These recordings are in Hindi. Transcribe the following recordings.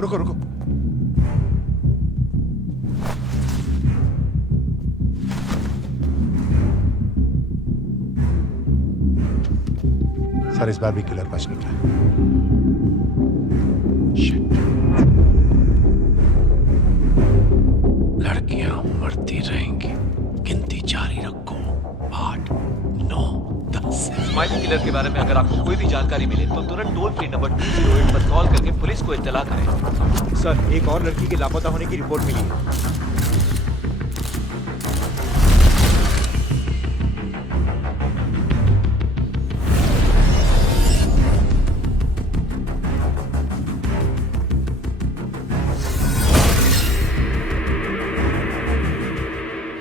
रुको रुको। सर इस बार भी किलर बच निकला। Shit. लड़कियां मरती रहेंगी, गिनती जारी रखो। 8, 9, 10। स्माइली किलर के बारे में अगर आपको कोई भी जानकारी मिले तो तुरंत टोल फ्री नंबर 208 पर कॉल करके पुलिस को इत्तला करें। सर, एक और लड़की के लापता होने की रिपोर्ट मिली है।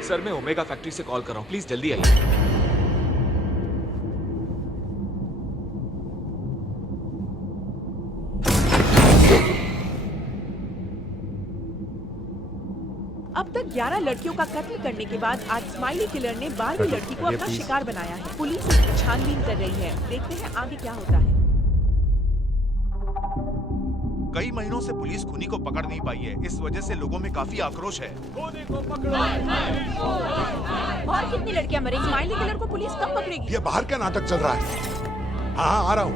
सर मैं ओमेगा फैक्ट्री से कॉल कर रहा हूँ, प्लीज जल्दी आइए। अब तक 11 लड़कियों का कत्ल करने के बाद आज स्माइली किलर ने 12वीं लड़की को अपना शिकार बनाया है। पुलिस इसकी छानबीन कर रही है। देखते हैं आगे क्या होता है। कई महीनों से पुलिस खूनी को पकड़ नहीं पाई है। इस वजह से लोगों में काफी आक्रोश है। और कितनी लड़कियां मरेंगी? स्माइली किलर को पुलिस कब पकड़ेगी? ये बाहर क्या नाटक चल रहा है? हाँ आ रहा हूँ।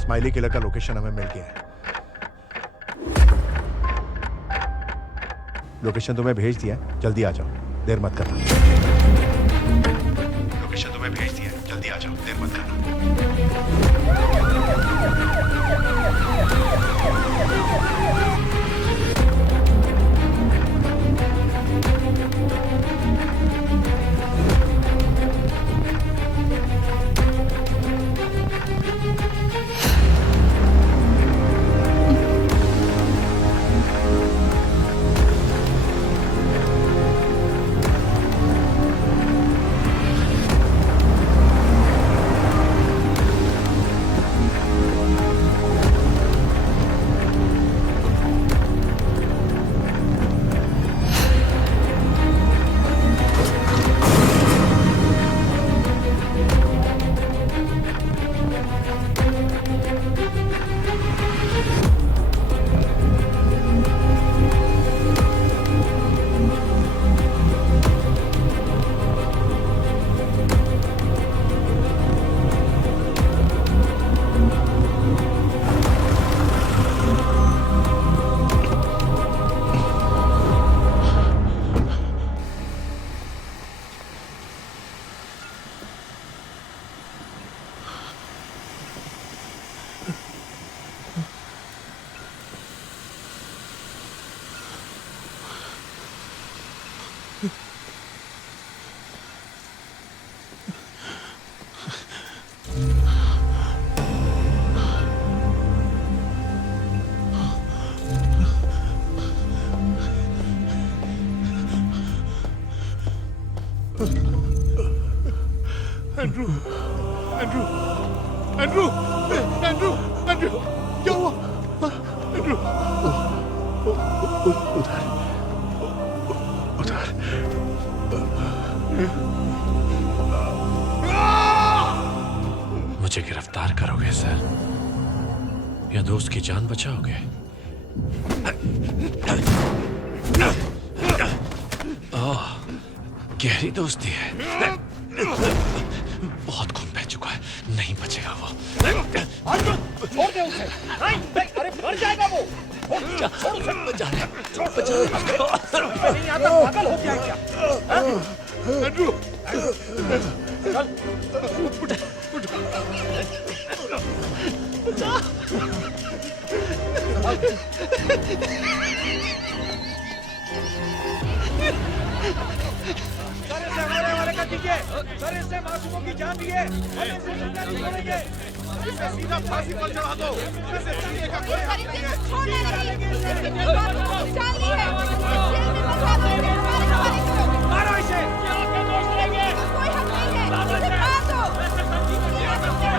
स्माइली किलर का लोकेशन हमें मिल गया है। लोकेशन तुम्हें भेज दिया, जल्दी आ जाओ, देर मत करना। लोकेशन तुम्हें भेज दिया, जल्दी आ जाओ, देर मत करना। Andrew, Andrew, Andrew, Andrew, Andrew, क्या हुआ? एंड्रू, उधर, उधर। मुझे गिरफ्तार करोगे सर, या दोस्त की जान बचाओगे? ओह, गहरी दोस्ती है। बहुत खून बह चुका है, नहीं बचेगा वो। छोड़ दे उसे। अरे मर जाएगा वो। छोड़ उसे। बचा ले, नहीं आता, पागल हो गया क्या? एंड्रू, सर इसे हमारे वाले का दीजिए। सर इससे मासूमों की जान दिए। हम इसे जिंदा नहीं छोड़ेंगे। इसे सीधा फांसी पर चढ़ा दो। इसे जीने का कोई हक नहीं है। छोड़ने नहीं। इसकी बात को जान ली है। जेल में बंधा दो, इसे हमारे हवाले करो। मारो इसे। ये आपके दोस्त लेंगे। कोई हक नहीं है। इसे मार दो।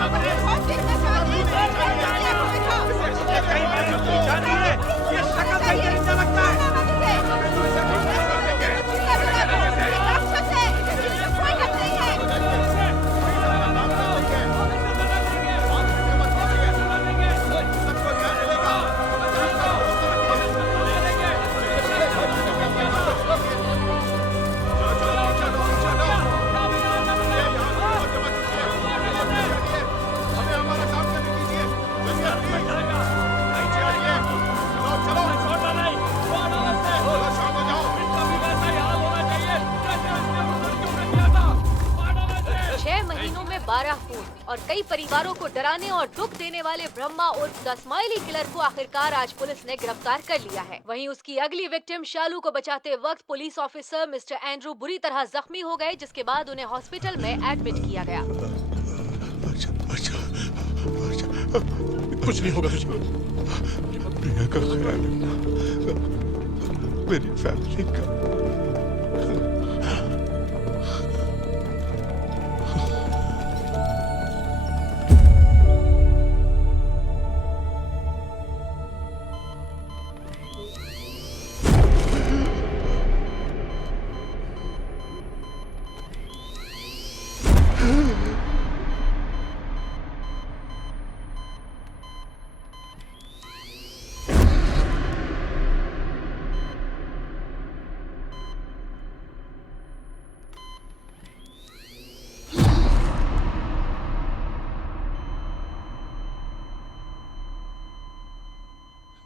अपने हॉस्पिटल में जाने। इसे कहीं मासूम की जान नहीं है। ये शकल कई परिवारों को डराने और दुख देने वाले ब्रह्मा उर्फ द स्माइली किलर को आखिरकार आज पुलिस ने गिरफ्तार कर लिया है। वहीं उसकी अगली विक्टिम शालू को बचाते वक्त पुलिस ऑफिसर मिस्टर एंड्रू बुरी तरह जख्मी हो गए, जिसके बाद उन्हें हॉस्पिटल में एडमिट किया गया। कुछ नहीं होगा तुझे। प्रिया का ख्याल रखना, मेरी फैमिली का।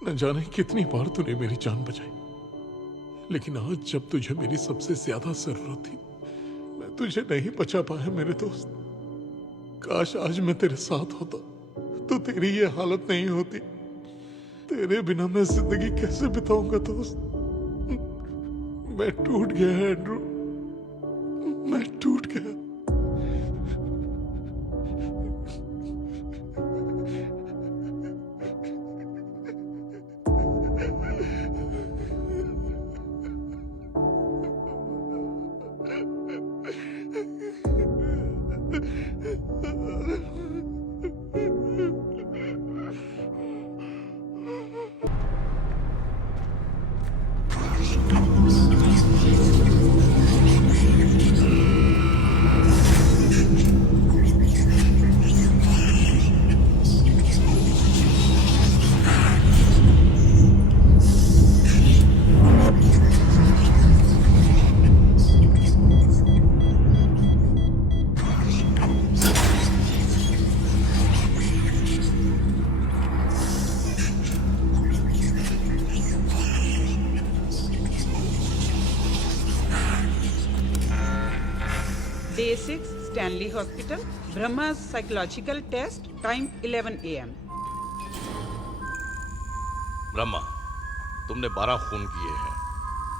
न जाने कितनी बार तूने मेरी जान बचाई, लेकिन आज जब तुझे मेरी सबसे ज्यादा जरूरत थी, मैं तुझे नहीं बचा पाया मेरे दोस्त। काश आज मैं तेरे साथ होता तो तेरी ये हालत नहीं होती। तेरे बिना मैं जिंदगी कैसे बिताऊंगा दोस्त? मैं टूट गया एंड्रू, मैं टूट गया। Day 6, Stanley Hospital. Brahma's psychological test. Time 11 a.m. Brahma, तुमने 12 खून किए हैं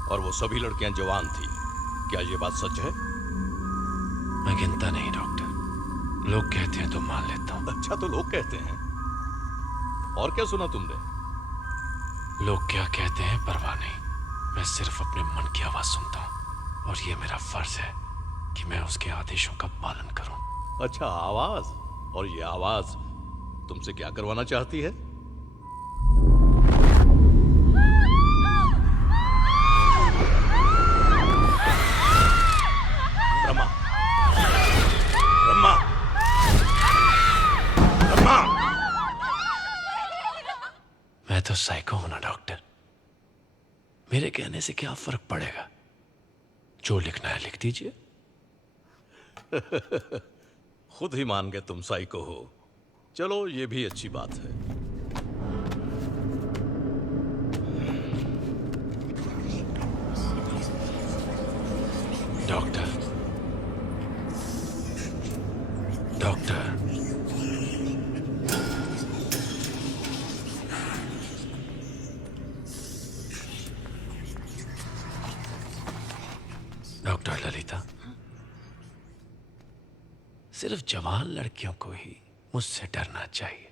और वो सभी लड़कियां जवान थी। क्या ये बात सच है? मैं गिनता नहीं डॉक्टर, लोग कहते हैं तो मान लेता हूँ। अच्छा, तो लोग कहते हैं। और क्या सुना तुमने? लोग क्या कहते हैं परवाह नहीं, मैं सिर्फ अपने मन की आवाज सुनता हूँ और ये मेरा फर्ज है कि मैं उसके आदेशों का पालन करूं। अच्छा, आवाज। और ये आवाज तुमसे क्या करवाना चाहती है? ब्रह्मा, ब्रह्मा, ब्रह्मा। मैं तो साइको हूं ना डॉक्टर, मेरे कहने से क्या फर्क पड़ेगा? जो लिखना है लिख दीजिए। खुद ही मान गए तुम साइको हो। चलो, ये भी अच्छी बात है। डॉक्टर, डॉक्टर, डॉक्टर ललिता, सिर्फ जवान लड़कियों को ही मुझसे डरना चाहिए।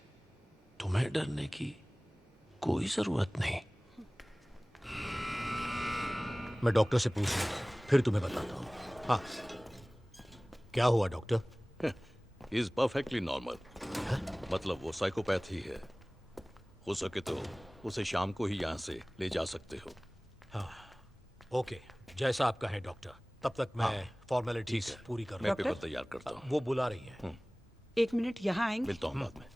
तुम्हें डरने की कोई जरूरत नहीं। मैं डॉक्टर से पूछ लूंगा, फिर तुम्हें बताता हूँ। हाँ, क्या हुआ डॉक्टर? Is perfectly normal. मतलब वो साइकोपैथ ही है। हो सके तो उसे शाम को ही यहाँ से ले जा सकते हो। हाँ, ओके, जैसा आप कहें डॉक्टर। तब तक मैं फॉर्मेलिटीज पूरी कर रहा मैं पेपर तैयार करता हूँ। वो बुला रही है। 1 मिनट यहाँ आएंगे? मिलता हूँ बाद में।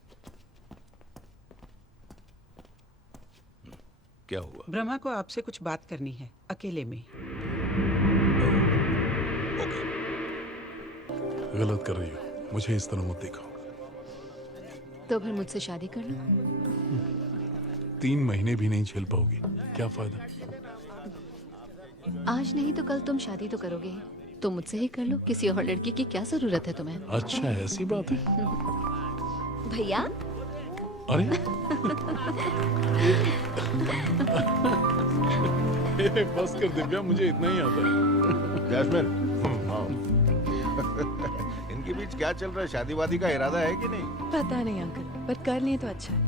क्या हुआ? ब्रह्मा को आपसे कुछ बात करनी है, अकेले में। ओके। गलत कर रही हो, मुझे इस तरह मत देखो। तो फिर मुझसे शादी कर लो। 3 महीने भी नहीं झेल पाओगी, क्या फायदा? आज नहीं तो कल तुम शादी तो करोगे, तो मुझसे ही कर लो। किसी और लड़की की क्या जरूरत है तुम्हें? अच्छा, ऐसी बात है। भैया अरे बस कर दिव्या, मुझे इतना ही आता है। जैस्मिन, इनके बीच क्या चल रहा है? शादी वादी का इरादा है कि नहीं? पता नहीं अंकल, पर कर लें तो अच्छा है।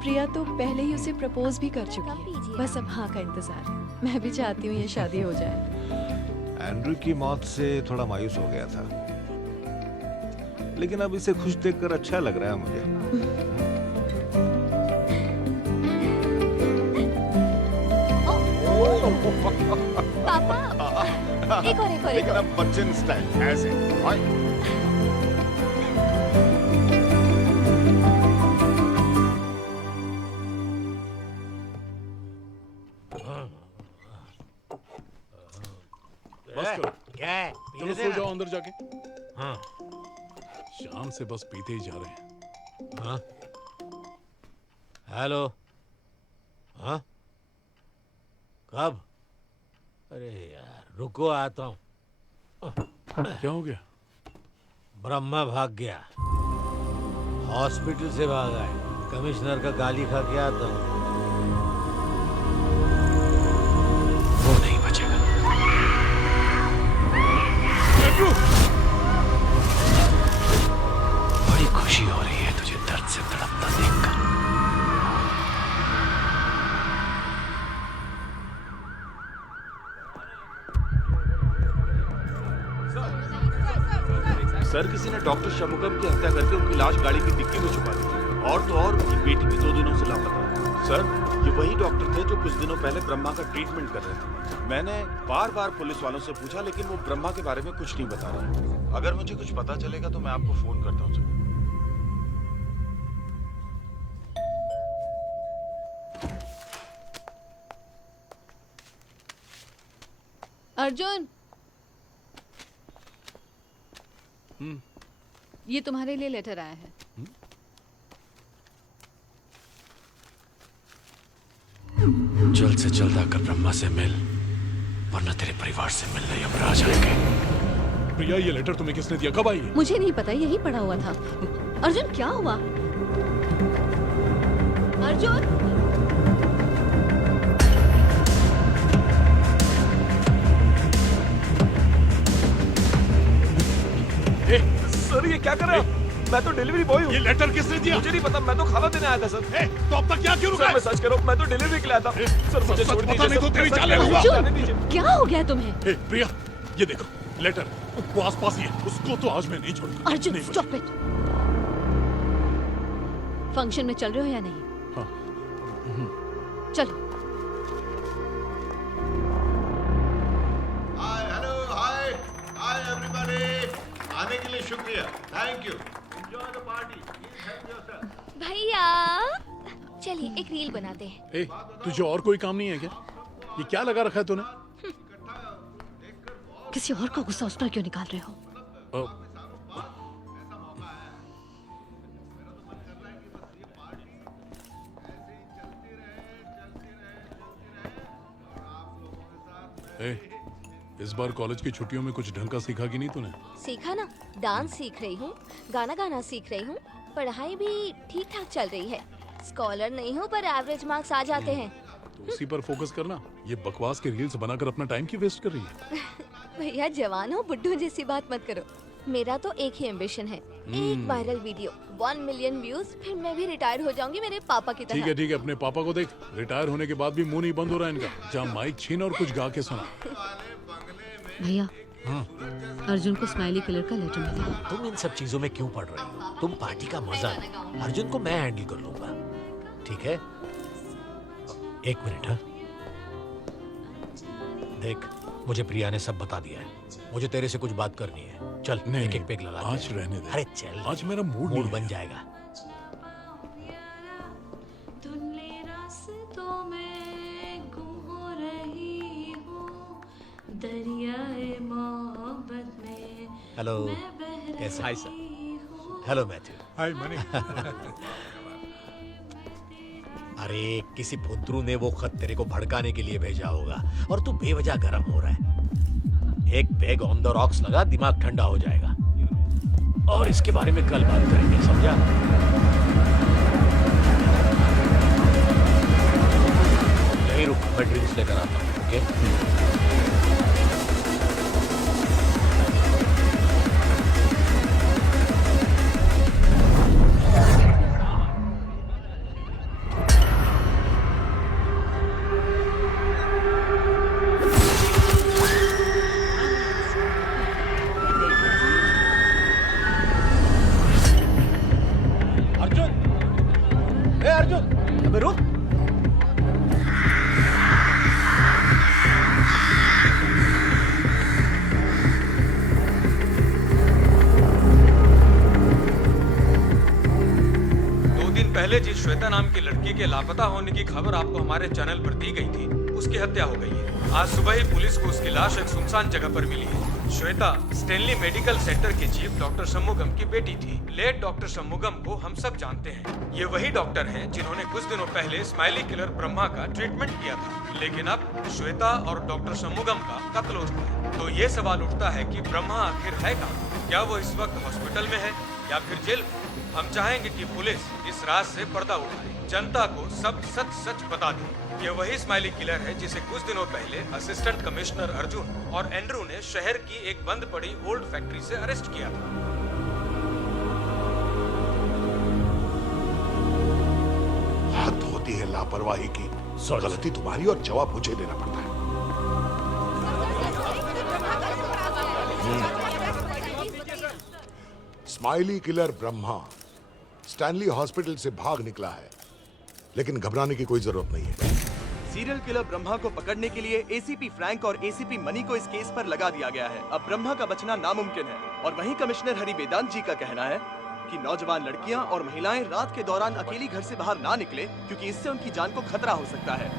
प्रिया तो पहले ही उसे प्रपोज भी कर चुकी है, बस अब हाँ का इंतजार है। मैं भी चाहती हूँ ये शादी हो जाए। एंड्रू की मौत से थोड़ा मायूस हो गया था, लेकिन अब इसे खुश देखकर अच्छा लग रहा है मुझे। पापा एक और लेकिन अब बच्चन स्टाइल ऐसे। बस करो, क्या है? चलो सो जाओ अंदर जाके। हाँ शाम से बस पीते ही जा रहे हैं। हाँ हेलो। हाँ कब? अरे यार रुको, आता हूँ। क्या हो गया? ब्रह्मा भाग गया, हॉस्पिटल से भागा है। कमिश्नर का गाली खा के आता हूँ। वो नहीं बचेगा। बड़ी खुशी हो रही है तुझे दर्द से तड़पता देखकर। सर, किसी ने डॉक्टर शमुगम की हत्या करके उनकी लाश गाड़ी की डिक्की में छुपा दी। और तो और उनकी बेटी भी 2 दिनों से लापता है। सर, ये वही डॉक्टर थे जो कुछ दिनों पहले ब्रह्मा का ट्रीटमेंट कर रहे थे। मैंने बार-बार पुलिस वालों से पूछा, लेकिन वो ब्रह्मा के बारे में कुछ नहीं बता रहे। अगर मुझे कुछ पता चलेगा तो मैं आपको फोन करता हूँ सर। अर्जुन, ये तुम्हारे लिए लेटर आया है। जल्द से जल्द आकर ब्रह्मा से मिल, वरना तेरे परिवार से मिलने यमराज आएंगे। प्रिया, ये लेटर तुम्हें किसने दिया? कब आई? मुझे नहीं पता, यही पड़ा हुआ था। अर्जुन क्या हुआ? अर्जुन सर, ये क्या कर रहे हो? मैं तो डिलीवरी बॉय हूँ। ये लेटर किसने दिया? मुझे नहीं पता, मैं तो खाना देने आया था सर। तो अब तक क्या क्यों रुका? मैं सच कह रहा हूँ, मैं तो डिलीवरी के लिए आया था। सर मुझे छोड़ दीजिए। पता नहीं तो तेरी चाल अर्जुन, क्या हो गया तुम्हें? प्रिया, ये देखो लेटर, वो आसपास ही है। उसको तो आज मैं नहीं छोड़ूंगा। Arjun stop it. फंक्शन में चल रहे हो या नहीं? हाँ। चलो। हाय एवरीबॉडी, आने के लिए शुक्रिया, thank you. Enjoy the party, please help yourself. भैया चलिए एक रील बनाते हैं। तुझे और कोई काम नहीं है क्या? ये क्या लगा रखा है तूने? किसी और का गुस्सा उस पर क्यों निकाल रहे हो? इस बार कॉलेज की छुट्टियों में कुछ ढंग का सीखा कि नहीं तूने? सीखा ना, डांस सीख रही हूँ, गाना गाना सीख रही हूँ, पढ़ाई भी ठीक ठाक चल रही है। स्कॉलर नहीं हूँ पर एवरेज मार्क्स आ जाते हैं। तो उसी पर फोकस करना। ये बकवास के रील्स बनाकर अपना टाइम क्यों वेस्ट कर रही है? भैया जवान हो, बुड्ढू जैसी बात मत करो। मेरा तो एक ही एम्बिशन है, एक वायरल वीडियो, 1 मिलियन व्यूज, फिर मैं भी रिटायर हो जाऊंगी मेरे पापा की तरह। ठीक है, अपने पापा को देख, रिटायर होने के बाद भी मुंह नहीं बंद हो रहा है इनका। जहाँ माइक छीन और कुछ गा के सुना। भैया, अर्जुन को स्माइली किलर का लेटर मिला। तुम इन सब चीजों में क्यों पड़ रही हो? तुम पार्टी का मजा लो। अर्जुन को मैं हैंडल कर लूंगा, ठीक है? एक मिनट। हाँ देख, मुझे प्रिया ने सब बता दिया है। मुझे तेरे से कुछ बात करनी है। चल नहीं, एक पेग लगा। आज रहने दे। अरे चल, आज मेरा मूड बन जाएगा। हेलो, कैसे? Hi sir. Hello Matthew. Hi Mani. अरे किसी फुद्रू ने वो खत तेरे को भड़काने के लिए भेजा होगा और तू बेवजह गर्म हो रहा है। एक पेग ऑन द रॉक्स लगा, दिमाग ठंडा हो जाएगा। और इसके बारे में कल बात करेंगे, समझा? वापस लेकर आता हूँ। ओके? अर्जुन, ए अर्जुन, अबे रुक। पहले जिस श्वेता नाम की लड़की के लापता होने की खबर आपको हमारे चैनल पर दी गई थी, उसकी हत्या हो गई है। आज सुबह ही पुलिस को उसकी लाश एक सुनसान जगह पर मिली है। श्वेता स्टेनली मेडिकल सेंटर के चीफ डॉक्टर शंमुगम की बेटी थी। लेट डॉक्टर शंमुगम को हम सब जानते हैं। ये वही डॉक्टर हैं जिन्होंने कुछ दिनों पहले स्माइली किलर ब्रह्मा का ट्रीटमेंट किया था। लेकिन अब श्वेता और डॉक्टर शंमुगम का कत्ल हो चुका है। तो ये सवाल उठता है कि ब्रह्मा आखिर है कहाँ? क्या वो इस वक्त हॉस्पिटल में है या फिर जेल में? हम चाहेंगे कि पुलिस इस राज से पर्दा उठाए, जनता को सब सच सच बता दे। ये वही स्माइली किलर है जिसे कुछ दिनों पहले असिस्टेंट कमिश्नर अर्जुन और एंड्रू ने शहर की एक बंद पड़ी ओल्ड फैक्ट्री से अरेस्ट किया था। हद होती है लापरवाही की। गलती तुम्हारी और जवाब मुझे देना पड़ता है। Smiley killer Brahma Stanley hospital से भाग निकला है, लेकिन घबराने की कोई जरूरत नहीं है। सीरियल किलर ब्रह्मा को पकड़ने के लिए एसीपी फ्रैंक और एसीपी मनी को इस केस पर लगा दिया गया है। अब ब्रह्मा का बचना नामुमकिन है। और वहीं कमिश्नर हरि वेदांत जी का कहना है कि नौजवान लड़कियां और महिलाएं रात के दौरान अकेली घर से बाहर ना निकले, क्योंकि इससे उनकी जान को खतरा हो सकता है।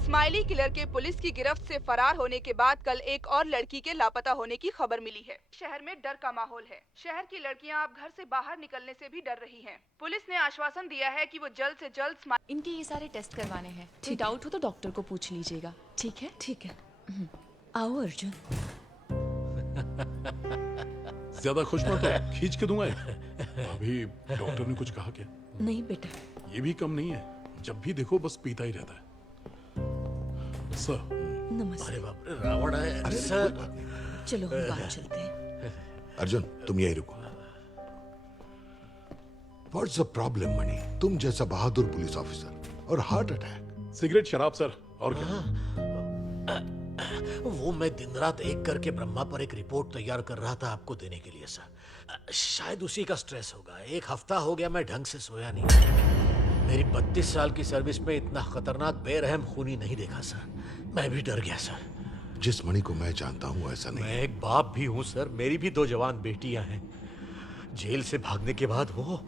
स्माइली किलर के पुलिस की गिरफ्त से फरार होने के बाद कल एक और लड़की के लापता होने की खबर मिली है। शहर में डर का माहौल है। शहर की लड़कियां अब घर से बाहर निकलने से भी डर रही हैं। पुलिस ने आश्वासन दिया है कि वो जल्द से जल्द इनके ये सारे टेस्ट करवाने हैं। कोई डाउट हो तो डॉक्टर को पूछ लीजिएगा। ठीक है? ठीक है। आओ अर्जुन। ज्यादा खुश मत हो, खींच के दूंगा। अभी डॉक्टर ने कुछ कहा क्या? नहीं बेटा, ये भी कम नहीं है। जब भी देखो बस पीता ही रहता है। सर नमस्ते। अरे बाप रे, रावण है। अरे सर, चलो हम बाहर चलते हैं। अर्जुन, तुम यही रुको। व्हाट्स द प्रॉब्लम मणि? तुम जैसा बहादुर पुलिस ऑफिसर और हार्ट अटैक। सिगरेट शराब सर, और क्या? वो मैं दिन रात एक करके ब्रह्मा पर एक रिपोर्ट तैयार कर रहा था आपको देने के लिए सर। शायद उसी का स्ट्रेस होगा। एक हफ्ता हो गया मैं ढंग से सोया नहीं। मेरी 32 साल की सर्विस में इतना खतरनाक बेरहम खूनी नहीं देखा सर। मैं भी डर गया सर। जिस मणि को मैं जानता हूँ ऐसा नहीं। मैं एक बाप भी हूँ सर। मेरी भी 2 जवान बेटियां हैं। जेल से भागने के बाद वो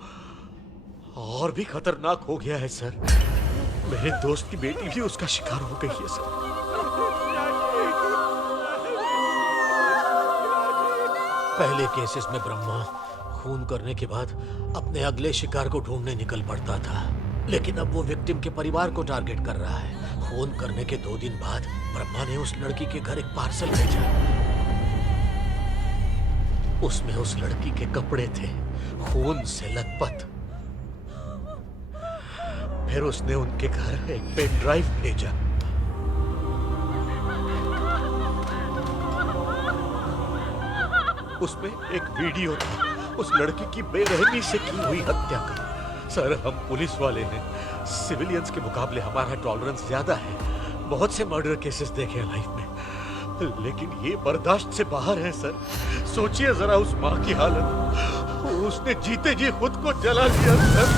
और भी खतरनाक हो गया है सर। मेरे दोस्त की बेटी भी उसका शिकार हो गई है सर। पहले केसेस में ब्रह्मा खून करने के बाद अपने अगले शिकार को ढूंढने निकल पड़ता था, लेकिन अब वो विक्टिम के परिवार को टारगेट कर रहा है। खून करने के 2 दिन बाद ब्रह्मा ने उस लड़की के घर एक पार्सल भेजा। उसमें उस लड़की के कपड़े थे, खून से लथपथ। फिर उसने उनके घर एक पेन ड्राइव भेजा। उसमें एक वीडियो था उस लड़की की बेरहमी से की हुई हत्या का। सर, हम पुलिस वाले हैं। सिविलियंस के मुकाबले हमारा टॉलरेंस ज्यादा है। बहुत से मर्डर केसेस देखे हैं लाइफ में, लेकिन ये बर्दाश्त से बाहर है सर। सोचिए जरा उस माँ की हालत, उसने जीते जी खुद को जला लिया सर।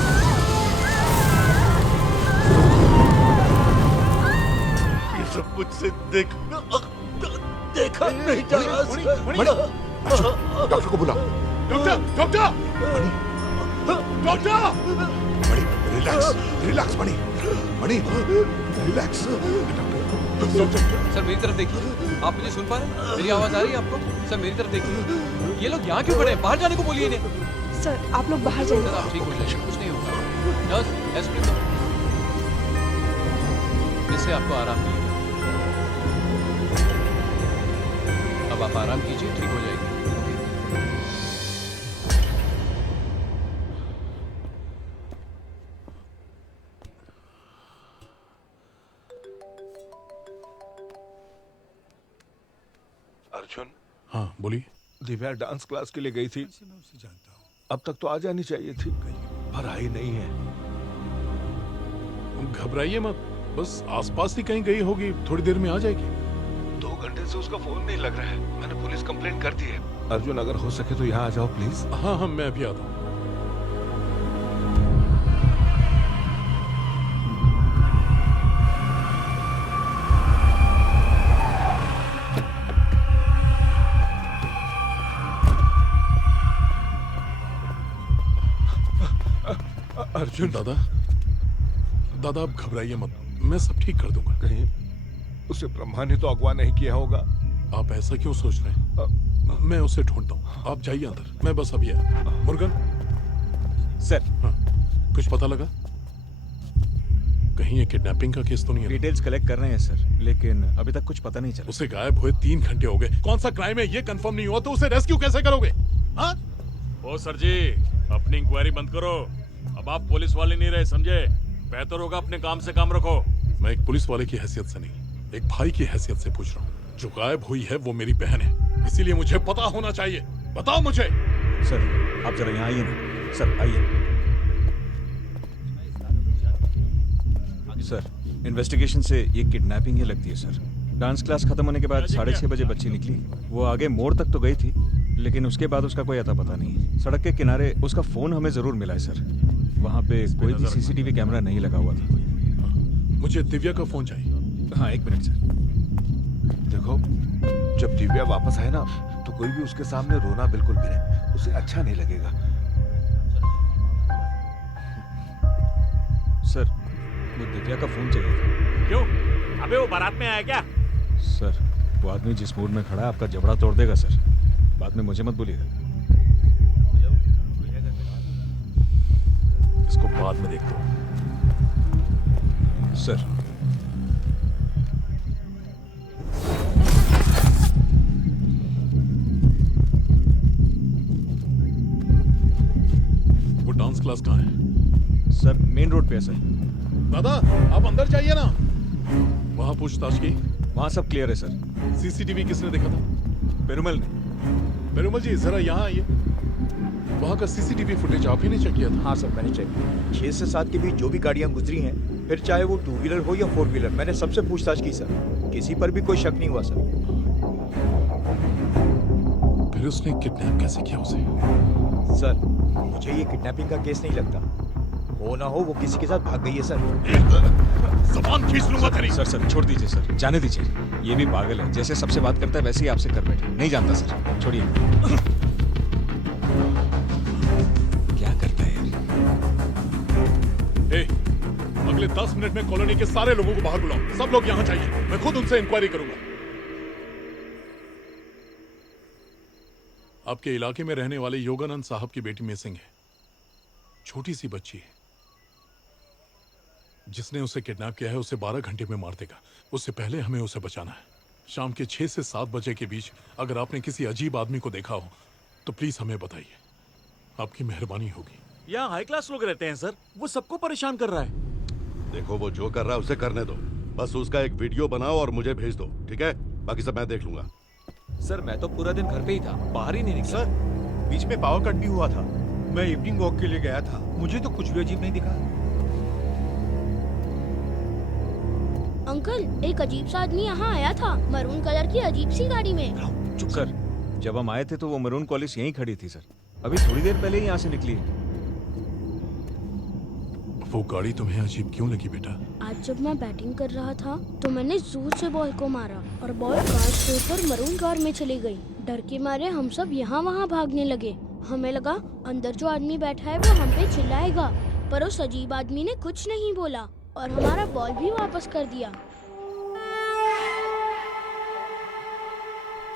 ये सब मुझसे देखा नहीं जा रहा सर। डॉक्टर को बुलाओ। डॉक्टर डॉक्टर डॉक्टर मणि रिलैक्स रिलैक्स मणि मणि रिलैक्स। सर मेरी तरफ देखिए, आप मुझे सुन पा रहे हैं? मेरी आवाज आ रही है आपको? सर मेरी तरफ देखिए, ये लोग यहाँ क्यों खड़े हैं? बाहर जाने को बोलिए इन्हें। सर आप लोग बाहर जाइए। सर आप ठीक हो जाइए, कुछ नहीं होगा। नर्स एस्प्रिन दो, इससे आपको आराम मिलेगा। अब आप आराम कीजिए, ठीक हो जाएगी। अर्जुन, हाँ बोलिए। दिव्या डांस क्लास के लिए गई थी, अब तक तो आ जानी चाहिए थी, पर आई नहीं है। घबराइए मत, बस आसपास ही कहीं गई होगी, थोड़ी देर में आ जाएगी। 2 घंटे से उसका फोन नहीं लग रहा है, मैंने पुलिस कंप्लेंट कर दी है। अर्जुन अगर हो सके तो यहाँ आ जाओ प्लीज। हाँ हाँ मैं अभी आता हूँ। अर्जुन दादा दादा आप घबराइए मत, मैं सब ठीक कर दूंगा। कहीं उसे ब्रह्मा ने तो अगवा नहीं किया होगा। आप ऐसा क्यों सोच रहे हैं? मैं उसे ढूंढता हूँ, आप जाइए अंदर, मैं बस अभी आया। मुर्गन सर, हाँ कुछ पता लगा? कहीं ये किडनैपिंग का केस तो नहीं है? डिटेल्स कलेक्ट कर रहे हैं सर, लेकिन अभी तक कुछ पता नहीं चला। उसे गायब हुए 3 घंटे हो गए, कौन सा क्राइम है ये कंफर्म नहीं हुआ तो उसे रेस्क्यू कैसे करोगे? हाँ ओ सर जी, अपनी इंक्वायरी बंद करो, अब आप पुलिस वाले नहीं रहे, समझे? बेहतर होगा अपने काम से काम रखो। मैं एक पुलिस वाले की हैसियत से नहीं, एक भाई की हैसियत से पूछ रहा हूँ। जो गायब हुई है वो मेरी बहन है, इसीलिए मुझे पता होना चाहिए। बताओ मुझे। सर आप जरा यहाँ आइए ना। सर आइए। सर इन्वेस्टिगेशन से ये किडनैपिंग ही लगती है सर। डांस क्लास खत्म होने के बाद 6:30 बजे बच्ची निकली, वो आगे मोड़ तक तो गई थी, लेकिन उसके बाद उसका कोई अता पता नहीं। सड़क के किनारे उसका फोन हमें जरूर मिला है सर, वहाँ पे कोई भी सीसीटीवी कैमरा नहीं लगा हुआ था। मुझे दिव्या का फोन चाहिए। हाँ 1 मिनट सर। देखो, जब दिव्या वापस आए ना तो कोई भी उसके सामने रोना बिल्कुल भी नहीं, उसे अच्छा नहीं लगेगा। सर वो दिव्या का फोन चाहिए था। क्यों? अबे वो बारात में आया क्या? सर वो आदमी जिस मूड में खड़ा है आपका जबड़ा तोड़ देगा सर, बाद में मुझे मत बोलिएगा। इसको बाद में देखता हूँ। सर वो डांस क्लास कहाँ है? सर मेन रोड पे है सर। दादा आप अंदर जाइए ना, वहां पूछताछ की? वहाँ सब क्लियर है सर। सीसीटीवी किसने देखा था? पेरुमल ने। पेरुमल जी जरा यहाँ आइए, वहाँ का सीसीटीवी फुटेज आप ही ने चेक किया था? हाँ सर मैंने चेक किया। 6 से 7 के बीच जो भी गाड़ियाँ गुजरी हैं, फिर चाहे वो 2 व्हीलर हो या 4 व्हीलर, मैंने सबसे पूछताछ की सर, किसी पर भी कोई शक नहीं हुआ सर। फिर उसने किडनैप कैसे किया उसे? सर मुझे ये किडनैपिंग का केस नहीं लगता, हो ना हो वो किसी के साथ भाग गई है सर। ज़बान खींच लूंगा तेरी। सर छोड़ दीजिए सर, जाने दीजिए। ये भी पागल है, जैसे सबसे बात करता है वैसे ही आपसे कर बैठे। नहीं जानता सर, छोड़िए। क्या करता है यार? अगले 10 मिनट में कॉलोनी के सारे लोगों को बाहर बुलाओ, सब लोग यहाँ चाहिए, मैं खुद उनसे इंक्वायरी करूंगा। आपके इलाके में रहने वाले योगानंद साहब की बेटी मिसिंग है, छोटी सी बच्ची है। जिसने उसे किडनैप किया है उसे 12 घंटे में मार देगा, उससे पहले हमें उसे बचाना है। शाम के 6 से 7 बजे के बीच अगर आपने किसी अजीब आदमी को देखा हो तो प्लीज हमें बताइए, आपकी मेहरबानी होगी। यहाँ हाई क्लास लोग रहते हैं सर, वो सबको परेशान कर रहा है। देखो वो जो कर रहा है उसे करने दो, बस उसका एक वीडियो बनाओ और मुझे भेज दो, ठीक है? बाकी सब मैं देख लूंगा। सर मैं तो पूरा दिन घर पे ही था, बाहर ही नहीं निकला। सर बीच में पावर कट भी हुआ था, मैं इवनिंग वॉक के लिए गया था, मुझे तो कुछ भी अजीब नहीं दिखा। अंकल, एक अजीब सा आदमी यहाँ आया था, मरून कलर की अजीब सी गाड़ी में। चुप सर, जब हम आए थे तो वो मरून कॉलेज यहीं खड़ी थी सर। अभी थोड़ी देर पहले ही यहाँ से निकली है। वो गाड़ी तुम्हें अजीब क्यों लगी बेटा? आज जब मैं बैटिंग कर रहा था तो मैंने जोर से बॉल को मारा और बॉल कांच तोड़कर मरून कार में चली गई। डर के मारे हम सब यहाँ वहाँ भागने लगे। हमें लगा अंदर जो आदमी बैठा है वो हम पे चिल्लाएगा, पर उस अजीब आदमी ने कुछ नहीं बोला और हमारा बॉल भी वापस कर दिया।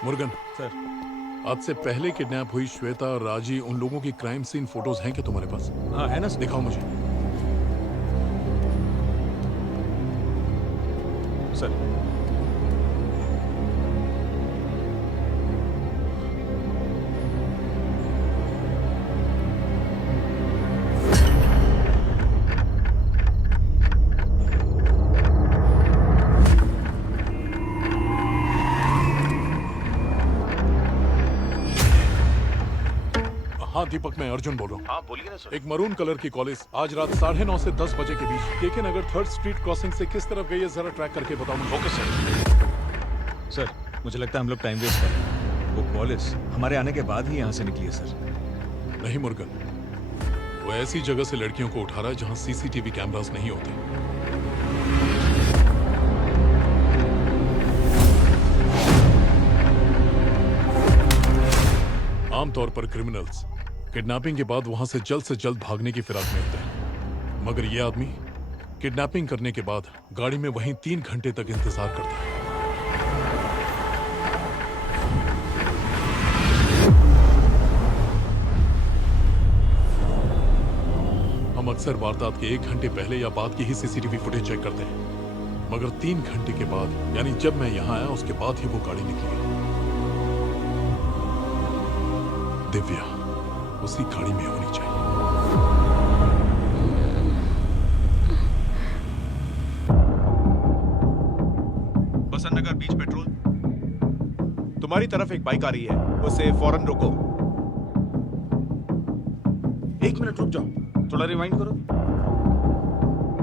मुर्गन सर, आज से पहले किडनैप हुई श्वेता और राजी, उन लोगों की क्राइम सीन फोटोज हैं क्या तुम्हारे पास? हाँ है ना सर। दिखाओ मुझे। सर, हाँ दीपक, मैं अर्जुन बोल रहा हूँ। हाँ बोलिए ना सर। एक मरून कलर की कॉलेज आज रात 9:30 से 10 बजे के बीच केके नगर 3rd स्ट्रीट क्रॉसिंग से किस तरफ गई है, जरा ट्रैक करके बताओ मुझे। Okay sir. सर मुझे लगता है हम लोग टाइम वेस्ट कर रहे हैं। वो कॉलेज हमारे आने के बाद ही यहाँ से निकली है सर। नहीं मुर्गन, वो ऐसी जगह से लड़कियों को उठा रहा है जहाँ सीसीटीवी कैमरास नहीं होते। आमतौर पर क्रिमिनल्स किडनैपिंग के बाद वहां से जल्द भागने की फिराक में होते हैं, मगर ये आदमी किडनैपिंग करने के बाद गाड़ी में वहीं 3 घंटे तक इंतजार करता है। हम अक्सर वारदात के 1 घंटे पहले या बाद की ही सीसीटीवी फुटेज चेक करते हैं, मगर 3 घंटे के बाद, यानी जब मैं यहां आया उसके बाद ही वो गाड़ी निकली। दिव्या उसी गाड़ी में होनी चाहिए। बसंत नगर बीच पेट्रोल। तुम्हारी तरफ एक बाइक आ रही है, उसे फौरन रोको। 1 मिनट रुक जाओ, थोड़ा रिवाइंड करो।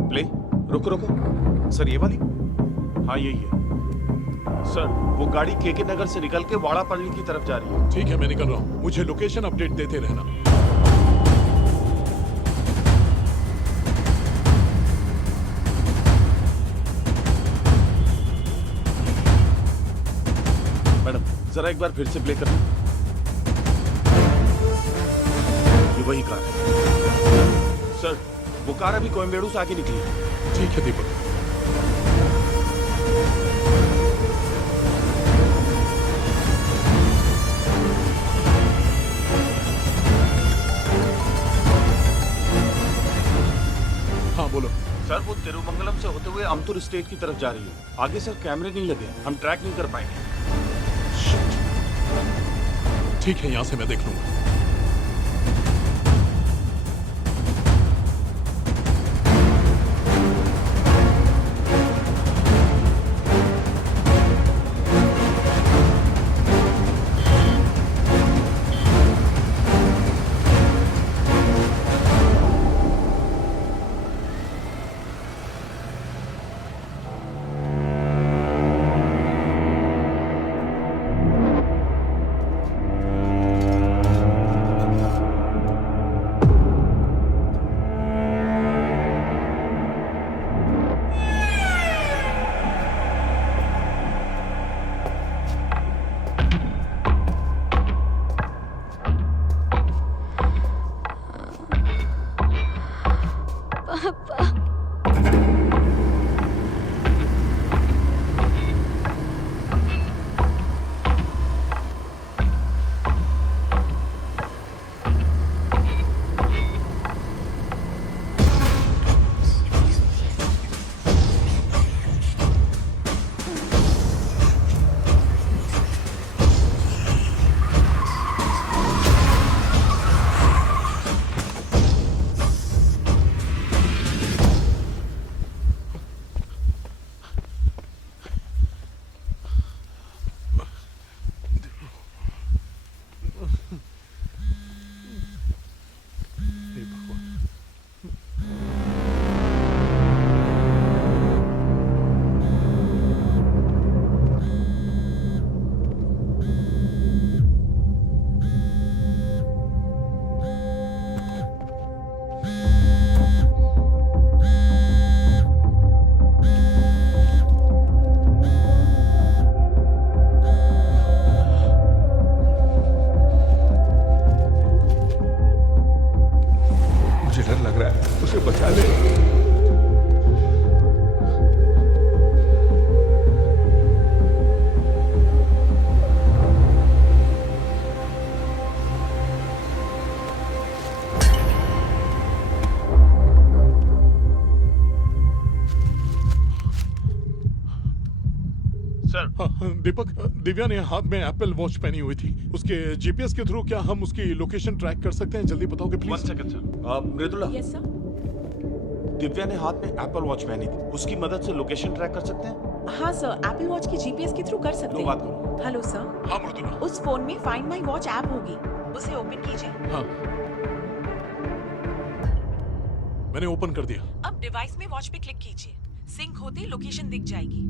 प्ले। रुको रुको। सर ये वाली? हाँ यही है सर। वो गाड़ी केके नगर से निकल के वाड़ापल्ली की तरफ जा रही है। ठीक है, मैं निकल रहा हूं। मुझे लोकेशन अपडेट देते रहना। मैडम जरा एक बार फिर से प्ले करना। ये वही कार है सर। वो कार अभी कोयम्बेडू से आगे निकली है। ठीक है दीपक। हाँ बोलो। सर वो तिरुमंगलम से होते हुए अमतुर स्टेट की तरफ जा रही है। आगे सर कैमरे नहीं लगे, हम ट्रैक नहीं कर पाएंगे। ठीक है, यहां से मैं देख लूंगा। उसे बचा ले। सर। दीपक, दिव्या ने हाथ में एप्पल वॉच पहनी हुई थी। उसके जीपीएस के थ्रू क्या हम उसकी लोकेशन ट्रैक कर सकते हैं? जल्दी बताओगे please. 1 second sir. Mridula. Yes sir. Divya ने हाथ में एप्पल वॉच पहनी थी, उसकी मदद से लोकेशन ट्रैक कर सकते हैं? हाँ सर, एप्पल वॉच की जीपीएस के थ्रू कर सकते हैं। बात करो। Hello sir. हाँ मृदुला। उस फोन में फाइंड माय वॉच ऐप होगी, उसे ओपन कीजिए। हाँ, मैंने ओपन कर दिया। अब डिवाइस में वॉच पे क्लिक कीजिए, सिंक होते लोकेशन दिख जाएगी।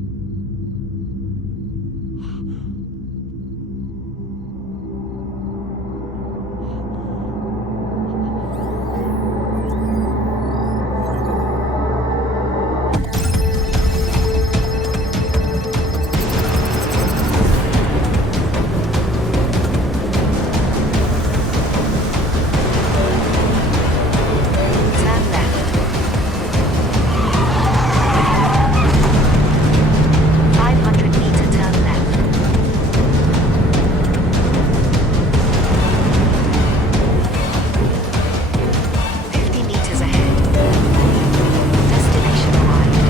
Turn left. 500 meter turn left. 50 meters ahead. Destination arrived.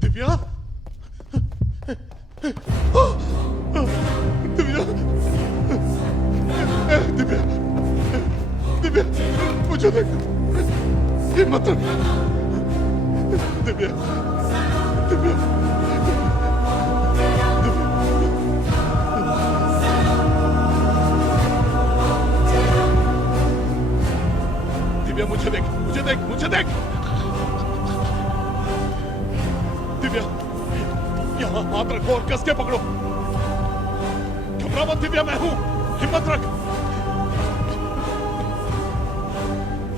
Divya, Divya, Divya, Divya, मुझे देख, हिम्मत रख, दिव्या, दिव्या, दिव्या, मुझे देख, मुझे देख, मुझे देख। दिव्या, यहाँ हाथ रखो और कस के पकड़ो। घबरा मत दिव्या, मैं हूं, हिम्मत रख।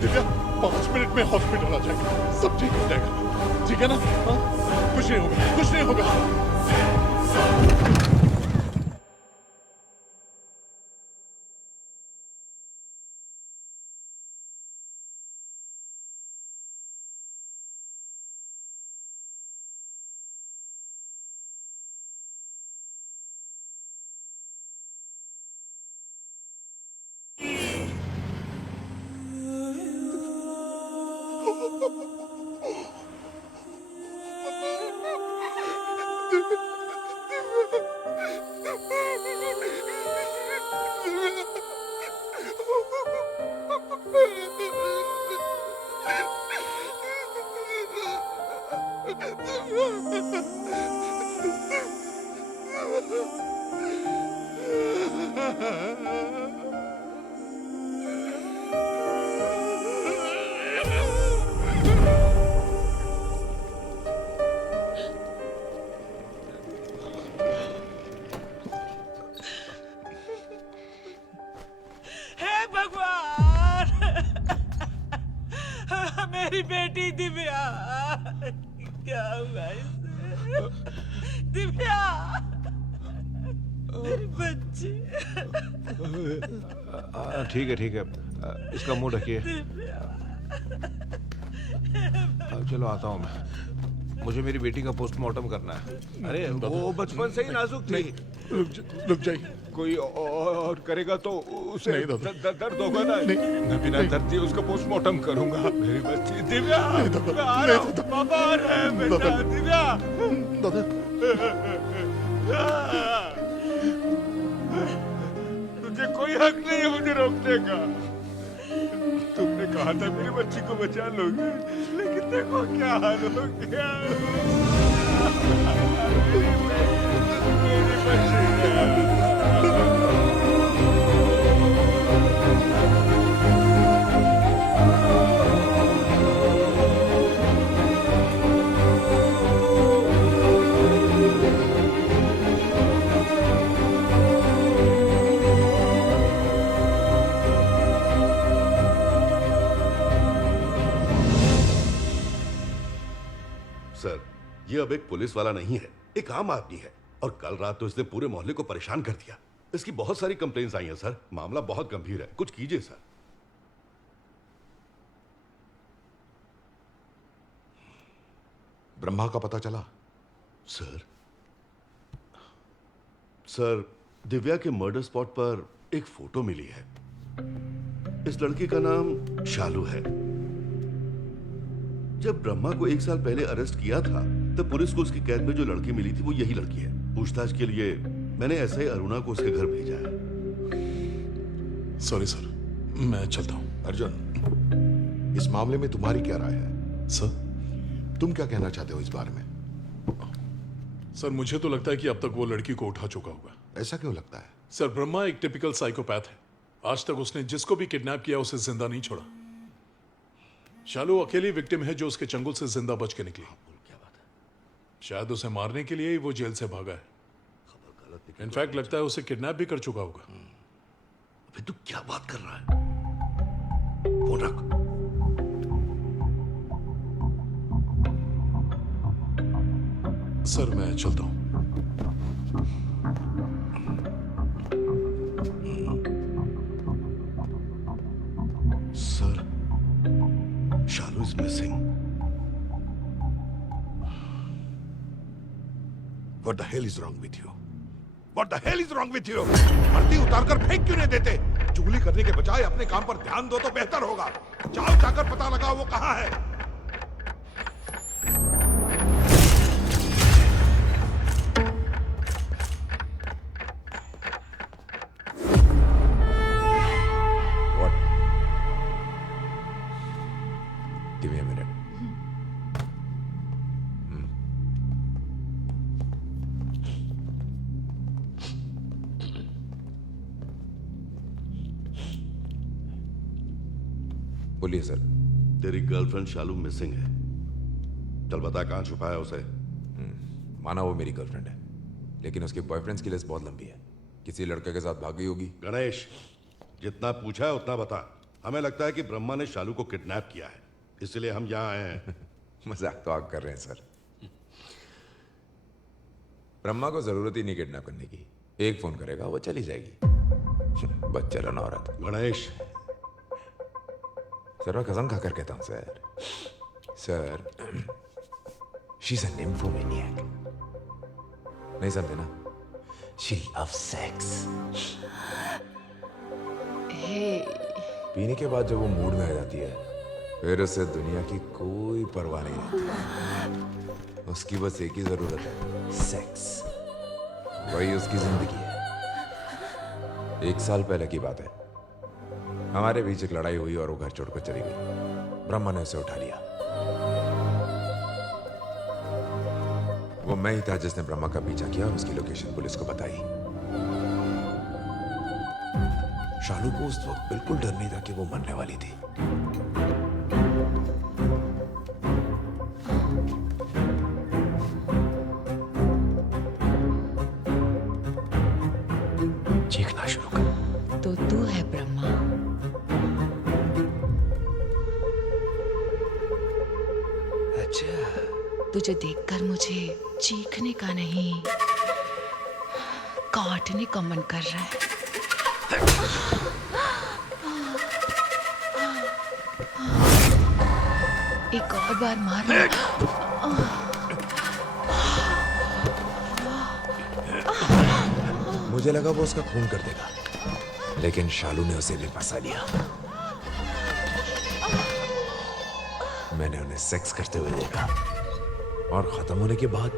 दिव्या, 5 मिनट में हॉस्पिटल आ जाएगा, सब ठीक हो जाएगा, ठीक है ना? हाँ? कुछ नहीं होगा, कुछ नहीं होगा। हे भगवान, मेरी बेटी दिव्या, क्या हुआ इसे? दिव्या, मेरी बच्ची। ठीक है, ठीक है, इसका मुंह ढकिए। चलो आता हूँ मैं, मुझे मेरी बेटी का पोस्टमार्टम करना है। अरे वो बचपन से ही नाजुक थी। रुक जाइए। कोई और करेगा तो उसे नहीं दादा। दर्द होगा ना। मैं बिना दर्द दिए उसका पोस्टमार्टम करूंगा। मेरी बच्ची दिव्या, मैं आ रहा हूँ, पापा आ रहे हैं बेटा। दिव्या, तुझे कोई हक नहीं है मुझे रोकने का। तुमने कहा था मेरी बच्ची को बचा लोगे, लेकिन देखो क्या हाल हो गया। मेरी बच्ची सर, ये अब एक पुलिस वाला नहीं है, एक आम आदमी है। और कल रात तो इसने पूरे मोहल्ले को परेशान कर दिया। इसकी बहुत सारी कंप्लेंट्स आई हैं सर। मामला बहुत गंभीर है, कुछ कीजिए सर। ब्रह्मा का पता चला? सर, दिव्या के मर्डर स्पॉट पर एक फोटो मिली है। इस लड़की का नाम शालू है। जब ब्रह्मा को 1 साल पहले अरेस्ट किया था तब पुलिस को उसकी कैद में जो लड़की मिली थी वो यही लड़की है। पूछताछ के लिए मैंने ऐसे ही अरुणा को उसके घर भेजा है। सॉरी सर, मैं चलता हूं। अर्जुन, इस मामले में तुम्हारी क्या राय है? सर, तुम क्या कहना चाहते हो इस बारे में? सर, मुझे तो लगता है कि अब तक वो लड़की को उठा चुका होगा। ऐसा क्यों लगता है? सर, ब्रह्मा एक टिपिकल साइकोपैथ है। आज तक उसने जिसको भी किडनैप किया उसे जिंदा नहीं छोड़ा। शालू अकेली विक्टिम है जो उसके चंगुल से जिंदा बच के निकली। शायद उसे मारने के लिए ही वो जेल से भागा है। इनफैक्ट लगता है उसे किडनैप भी कर चुका होगा। अबे तू क्या बात कर रहा है? फोन रख। सर, मैं चलता हूं। Sir, Shalu is missing. What the hell is wrong with you? What the hell is wrong with you? वर्दी उतारकर फेंक क्यों नहीं देते? चुगली करने के बजाय अपने काम पर ध्यान दो तो बेहतर होगा। जाओ, जाकर पता लगाओ वो कहाँ है। Give me a minute. बोलिए सर। तेरी गर्लफ्रेंड शालू मिसिंग है। चल बता कहां छुपा है उसे। माना वो मेरी गर्लफ्रेंड है, लेकिन उसके बॉयफ्रेंड्स की लिस्ट बहुत लंबी है। किसी लड़के के साथ भागी होगी। गणेश, जितना पूछा है उतना बता। हमें लगता है कि ब्रह्मा ने शालू को किडनैप किया है, इसलिए हम यहाँ आए हैं। मजाक तो आप कर रहे हैं सर। ब्रह्मा को जरूरत ही नहीं किडनैप करने की। एक फोन करेगा वो चली जाएगी। बच्चलन औरत। गणेश, सर मैं कसम खाकर कहता हूं सर, शी इज अ निम्फोमैनियक। नहीं समझे ना? She loves sex. पीने के बाद जब वो मूड में आ जाती है फिर उसे दुनिया की कोई परवाह नहीं रहती। उसकी बस एक ही जरूरत है, सेक्स। वही उसकी जिंदगी है। 1 साल पहले की बात है, हमारे बीच एक लड़ाई हुई और वो घर छोड़कर चली गई। ब्रह्मा ने उसे उठा लिया। वो मैं ही था जिसने ब्रह्मा का पीछा किया और उसकी लोकेशन पुलिस को बताई। शालू को उस वक्त बिल्कुल डर नहीं था कि वो मरने वाली थी। चीखना शुरू कर। तो तू है ब्रह्मा। अच्छा, तुझे देखकर मुझे चीखने का नहीं, काटने का मन कर रहा है। एक और बार मार। मुझे लगा वो उसका खून कर देगा, लेकिन शालू ने उसे भी फंसा लिया। मैंने उन्हें सेक्स करते हुए देखा और खत्म होने के बाद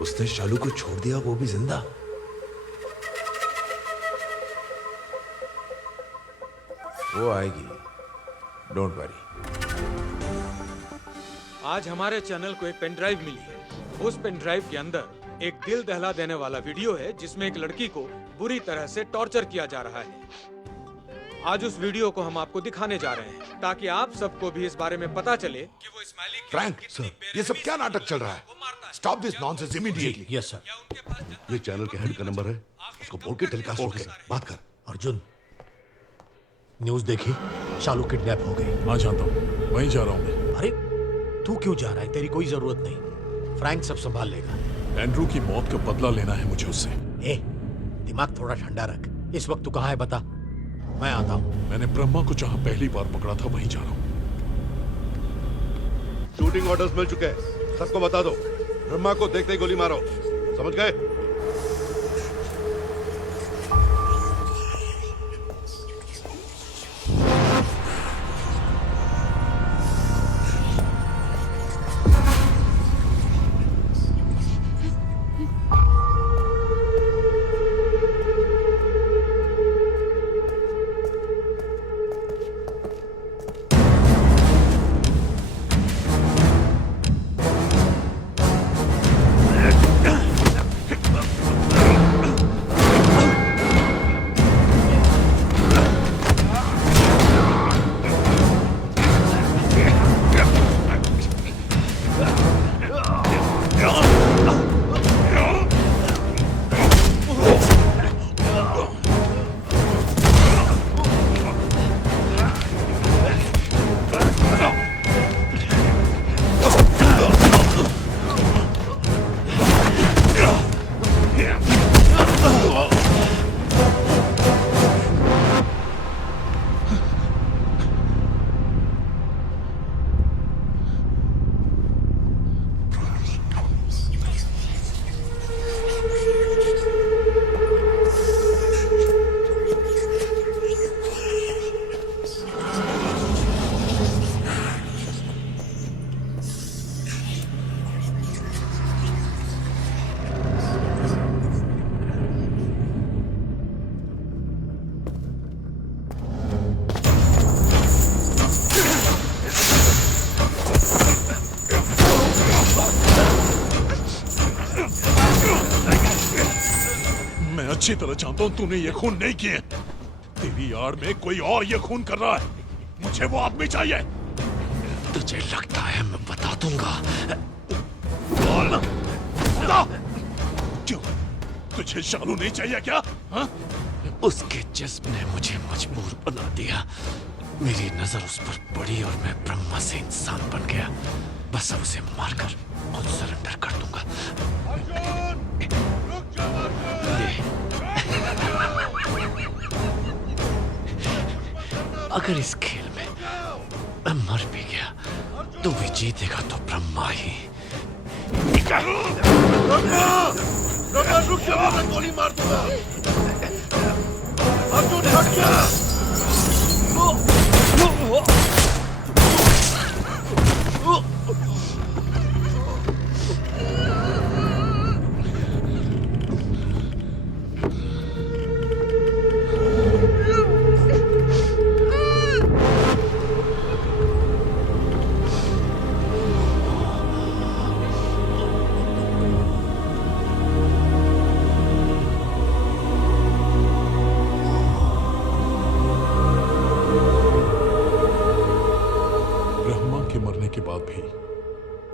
उसने शालू को छोड़ दिया, वो भी जिंदा। वो आएगी, डोंट वरी। आज हमारे चैनल को एक पेन ड्राइव मिली है। उस पेन ड्राइव के अंदर एक दिल दहला देने वाला वीडियो है जिसमें एक लड़की को बुरी तरह से टॉर्चर किया जा रहा है। आज उस वीडियो को हम आपको दिखाने जा रहे हैं ताकि आप सबको भी इस बारे में पता चले कि वो इस्माइली फ्रैंक सर, ये सब क्या नाटक चल रहा है? Stop this nonsense immediately. Yes sir. ये चैनल के हेड का नंबर है, उसको बोल के टेलीकास्ट हो गया। बात कर। अर्जुन, न्यूज़ देखी? शालू किडनैप हो गई। हाँ जानता हूँ, वहीं जा रहा हूँ मैं। अरे तू क्यों जा रहा है? तेरी कोई जरूरत नहीं, फ्रैंक सब संभाल लेगा। एंड्रू की मौत का बदला लेना है मुझे उससे। दिमाग थोड़ा ठंडा रख। इस वक्त तू कहाँ है बता, मैं आता हूँ। मैंने ब्रह्मा को जहां पहली बार पकड़ा था वहीं जा रहा हूँ। शूटिंग ऑर्डर्स मिल चुके हैं, सबको बता दो। ब्रह्मा को देखते ही गोली मारो, समझ गए? अच्छी तरह जानता हूं तूने ये खून नहीं किए। तेरी आड़ में कोई और ये खून कर रहा है। मुझे वो आदमी चाहिए। तुझे लगता है मैं बता दूंगा? क्यों? तुझे शालू नहीं चाहिए क्या? हा? उसके जिस्म ने मुझे मजबूर बना दिया। मेरी नजर उस पर पड़ी और मैं ब्रह्मा से इंसान बन गया। बस अब उसे मारकर खुद सरेंडर कर दूंगा। अगर इस खेल में मैं मर भी गया तो भी जीतेगा तो ब्रह्मा ही। ब्रह्मा रुक जा, मैं गोली मार दूंगा। अर्जुन हट जा।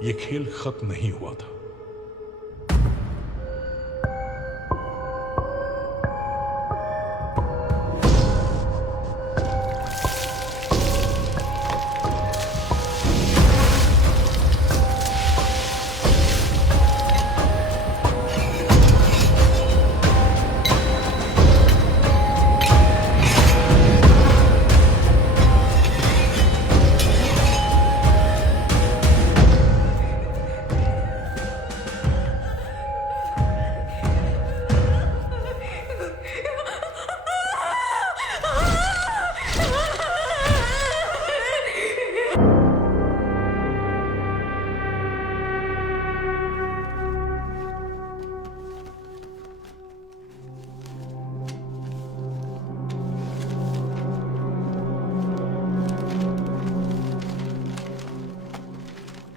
ये खेल खत्म नहीं हुआ था।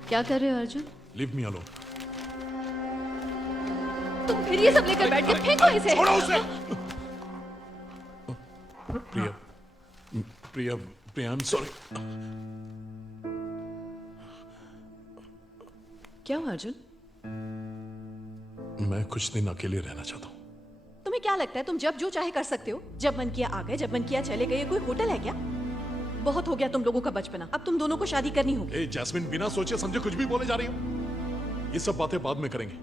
क्या कर रहे हो अर्जुन? Leave me alone. तुम फिर ये सब लेकर बैठ के फेंको इसे। छोड़ो उसे। प्रिया, प्रिया, प्रिया, I'm sorry. क्या हुआ अर्जुन? मैं कुछ दिन अकेले रहना चाहता हूँ। तुम्हें क्या लगता है तुम जब जो चाहे कर सकते हो? जब मन किया आ गए, जब मन किया चले गए। कोई होटल है क्या? बहुत हो गया तुम लोगों का बचपना। अब तुम दोनों को शादी करनी होगी। ए जैस्मिन, बिना सोचे समझे कुछ भी बोले जा रही हो। ये सब बातें बाद में करेंगे।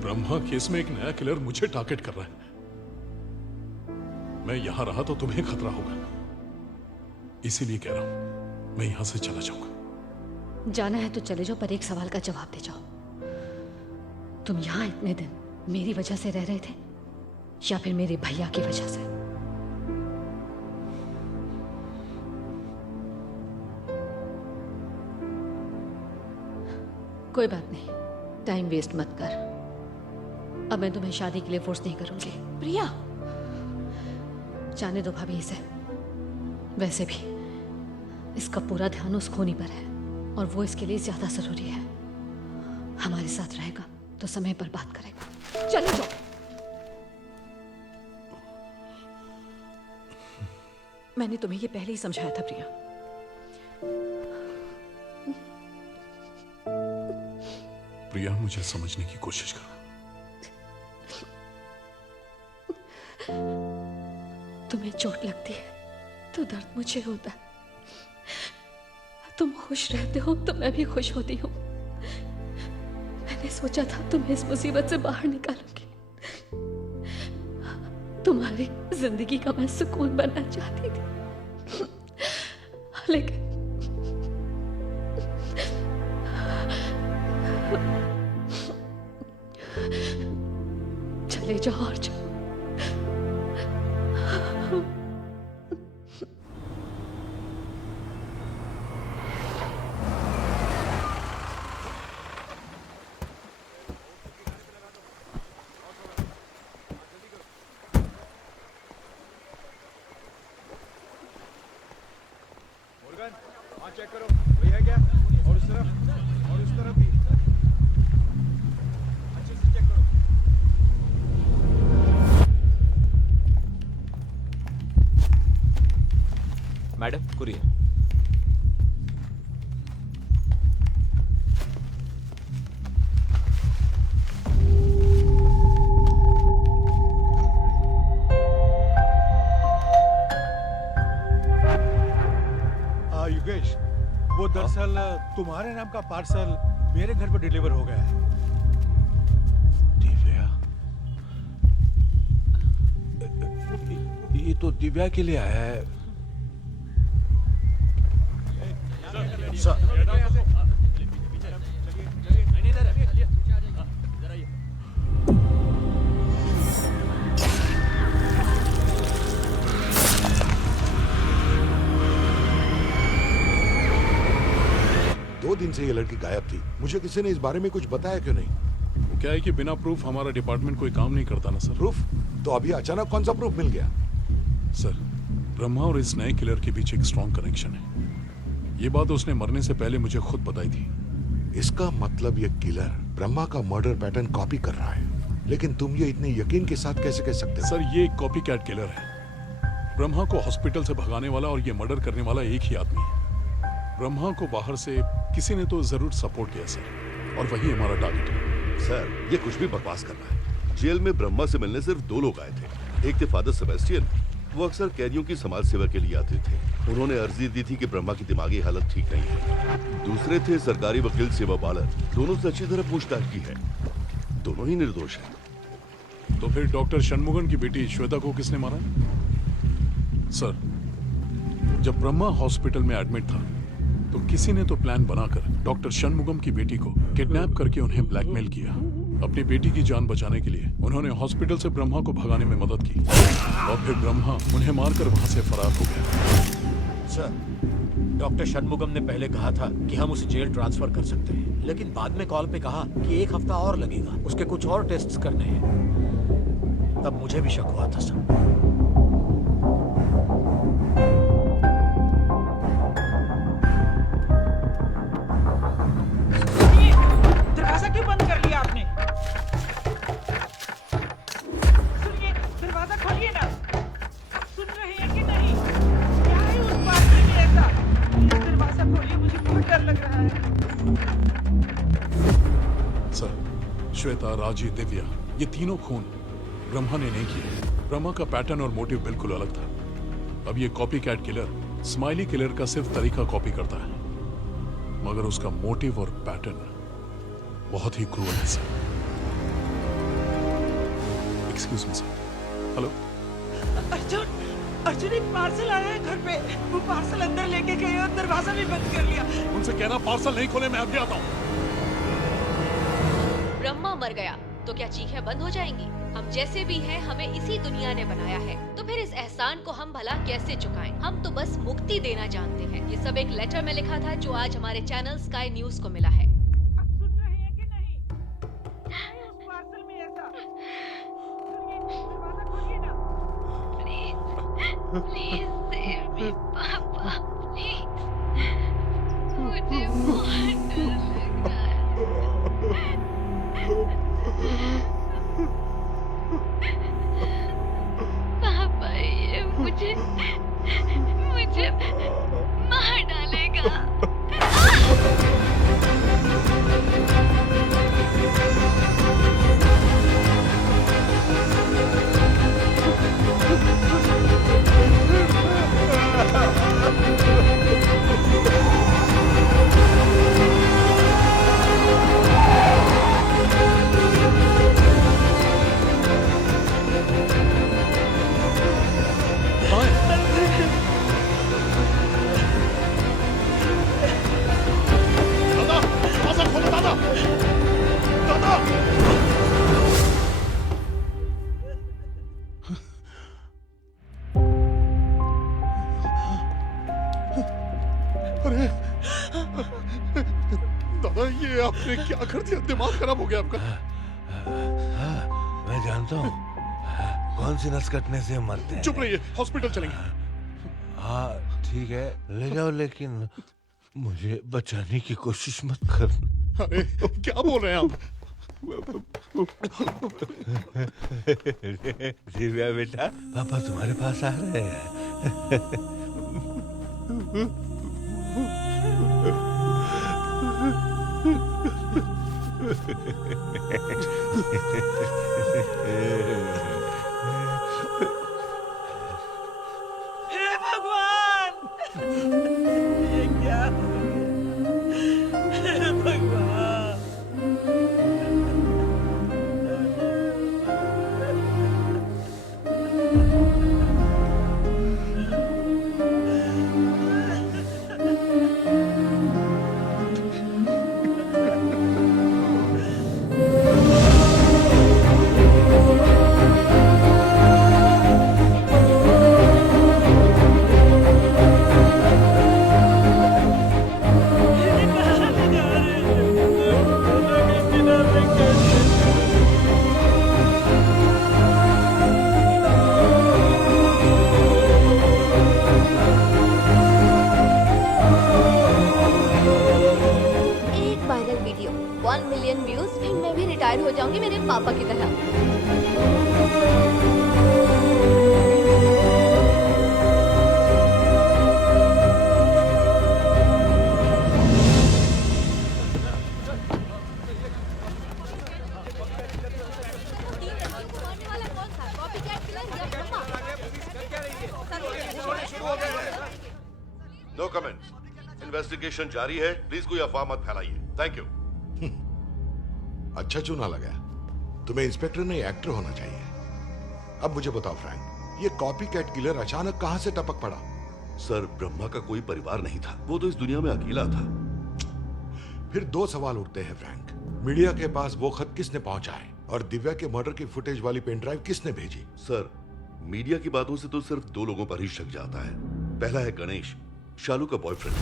ब्रह्मा केस में एक नया किलर मुझे टारगेट कर रहा है। मैं यहां रहा तो तुम्हें खतरा होगा, इसीलिए कह रहा हूं मैं यहां से चला जाऊंगा। जाना है तो चले जाओ, पर एक सवाल का जवाब दे जाओ। तुम यहाँ इतने दिन मेरी वजह से रह रहे थे या फिर मेरे भैया की वजह से? कोई बात नहीं, टाइम वेस्ट मत कर। अब मैं तुम्हें शादी के लिए फोर्स नहीं करूंगी। प्रिया, जाने दो भाभी इसे। वैसे भी इसका पूरा ध्यान उस खूनी पर है और वो इसके लिए ज्यादा जरूरी है। हमारे साथ रहेगा तो समय पर बात करेगा। चले जाओ। मैंने तुम्हें ये पहले ही समझाया था प्रिया। प्रिया, मुझे समझने की कोशिश कर। तुम्हें चोट लगती है तो दर्द मुझे होता है। तुम खुश रहते हो तो मैं भी खुश होती हूँ। मैंने सोचा था तुम्हें इस मुसीबत से बाहर निकालूंगी। तुम्हारी जिंदगी का मैं सुकून बनना चाहती थी, लेकिन चले जाओ और जाओ। चेक करो, वही है क्या? और उस तरफ भी अच्छे से चेक करो। Madam, courier. युगेश, वो दरअसल तुम्हारे नाम का पार्सल मेरे घर पर डिलीवर हो गया है। दिव्या, ये तो दिव्या के लिए आया है। दो दिन से ये लड़की गायब थी। मुझे किसी ने इस बारे में कुछ बताया क्यों नहीं? क्या है कि बिना प्रूफ हमारा डिपार्टमेंट कोई काम नहीं करता ना सर। प्रूफ? तो अभी अचानक कौन सा प्रूफ मिल गया? सर, ब्रह्मा और इस नए किलर के बीच एक स्ट्रॉन्ग कनेक्शन है। ये बात उसने मरने से पहले मुझे खुद बताई थी। इसका मतलब ये किलर ब्रह्मा का मर्डर पैटर्न कॉपी कर रहा है। लेकिन तुम ये इतने यकीन के साथ कैसे कह सकते हो? सर, ये एक कॉपी कैट किलर है। ब्रह्मा को हॉस्पिटल से भगाने वाला और ये मर्डर करने वाला एक ही आदमी है। ब्रह्मा को बाहर से किसी ने तो जरूर सपोर्ट किया सर, और वही हमारा टारगेट है। सर, ये कुछ भी बकवास कर रहा है। जेल में ब्रह्मा से मिलने सिर्फ दो लोग आए थे। एक थे फादर सेबेस्टियन, वो अक्सर कैदियों की समाज सेवा के लिए आते थे। उन्होंने अर्जी दी थी कि ब्रह्मा की दिमागी हालत ठीक नहीं है। दूसरे थे सरकारी वकील सेवा बालर। दोनों से अच्छी तरह पूछताछ की है, दोनों ही निर्दोष हैं। तो फिर डॉक्टर षणमुगम की बेटी श्वेता को किसने मारा? सर, जब ब्रह्मा हॉस्पिटल में एडमिट था तो किसी ने तो प्लान बनाकर डॉक्टर षणमुगम की बेटी को किडनैप करके उन्हें ब्लैकमेल किया। अपनी बेटी की जान बचाने के लिए उन्होंने हॉस्पिटल से ब्रह्मा को भगाने में मदद की और फिर ब्रह्मा उन्हें मारकर वहां से फरार हो गया। सर, डॉक्टर षणमुगम ने पहले कहा था कि हम उसे जेल ट्रांसफर कर सकते हैं, लेकिन बाद में कॉल पे कहा कि 1 हफ्ता और लगेगा, उसके कुछ और टेस्ट्स करने हैं। तब मुझे भी शक हुआ था सर। दरवाजा क्यों बंद कर लिया आपने? सुनिए, दरवाजा खोलिए ना। सुन रहे हैं कि नहीं? क्या है उस पार्टी में ऐसा? प्लीज दरवाजा खोलिए, मुझे बहुत डर लग रहा है। सर, श्वेता, राजी, दिव्या, ये तीनों खून ब्रह्मा ने नहीं किए। ब्रह्मा का पैटर्न और मोटिव बिल्कुल अलग था। अब ये copy cat killer smiley killer का सिर्फ तरीका कॉपी करता है, मगर उसका मोटिव और पैटर्न बहुत ही क्रूअल है sir. Excuse me sir. Hello Arjun, Arjun एक पार्सल आया है घर पे। वो पार्सल अंदर लेके गए और दरवाजा भी बंद कर लिया। उनसे कहना पार्सल नहीं खोले, मैं अभी आता हूँ। ब्रह्मा मर गया तो क्या चीखें बंद हो जाएंगी? हम जैसे भी हैं, हमें इसी दुनिया ने बनाया है, तो फिर इस एहसान को हम भला कैसे चुकाएं? हम तो बस मुक्ति देना जानते हैं। ये सब एक लेटर में लिखा था जो आज हमारे चैनल स्काई न्यूज को मिला है। Please save me, पापा, please. मुझे बहुत डर लग रहा है। पापा ये मुझे मार डालेगा। अरे दादा, ये आपने क्या कर दिया? दिमाग खराब हो गया आपका? मैं जानता हूँ कौन सी नस कटने से मरते हैं। चुप रहिए, हॉस्पिटल चलेंगे। हाँ ठीक है, ले जाओ, लेकिन मुझे बचाने की कोशिश मत करना। अरे क्या बोल रहे हैं आप? दिव्या बेटा, पापा तुम्हारे पास आ रहे हैं। हे भगवान, ये क्या हो गया? हे भगवान। एक वायरल वीडियो 1 मिलियन व्यूज, फिर मैं भी रिटायर हो जाऊंगी मेरे पापा की तरह। No comment. इन्वेस्टिगेशन जारी है, प्लीज कोई अफवाह मत फैलाइए। Thank you. अच्छा चुना लगा। तुम्हें इंस्पेक्टर नहीं एक्टर होना चाहिए। अब मुझे बताओ फ्रैंक, ये कॉपी कैट किलर अचानक कहां से टपक पड़ा? सर, ब्रह्मा का कोई परिवार नहीं था, वो तो इस दुनिया में अकेला था। फिर दो सवाल उठते हैं फ्रैंक। मीडिया के पास वो खत किसने पहुंचाए और दिव्या के मर्डर की फुटेज वाली पेन ड्राइव किसने भेजी? सर, मीडिया की बातों से तो सिर्फ दो लोगों पर ही शक जाता है। पहला है गणेश, शालू का बॉयफ्रेंड।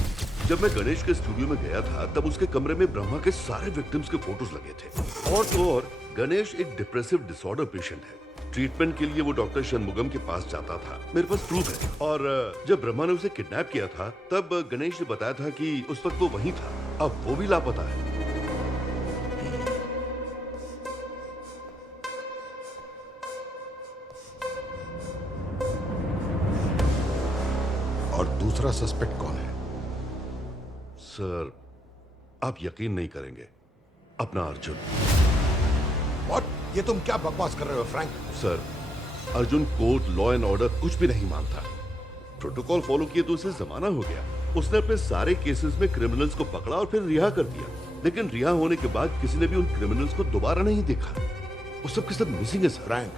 जब मैं गणेश के स्टूडियो में गया था तब उसके कमरे में ब्रह्मा के सारे विक्टिम्स के फोटोज लगे थे। और तो और, गणेश एक डिप्रेसिव डिसऑर्डर पेशेंट है। ट्रीटमेंट के लिए वो डॉक्टर शनमुगम के पास जाता था, मेरे पास प्रूफ है। और जब ब्रह्मा ने उसे किडनैप किया था तब गणेश ने बताया था कि उस वक्त वो वहीं था। अब वो भी लापता है। और दूसरा सस्पेक्ट कौन है? सर, आप यकीन नहीं करेंगे, अपना अर्जुन। What? ये तुम क्या बकवास कर रहे हो Frank? Sir, Arjun court, law and order कुछ भी नहीं मानता। प्रोटोकॉल फॉलो किए तो उसे जमाना हो गया। उसने अपने सारे केसेस में क्रिमिनल्स को पकड़ा और फिर रिहा कर दिया, लेकिन रिहा होने के बाद किसी ने भी उन क्रिमिनल्स को दोबारा नहीं देखा। वो सब के सब मिसिंग है सर। फ्रैंक,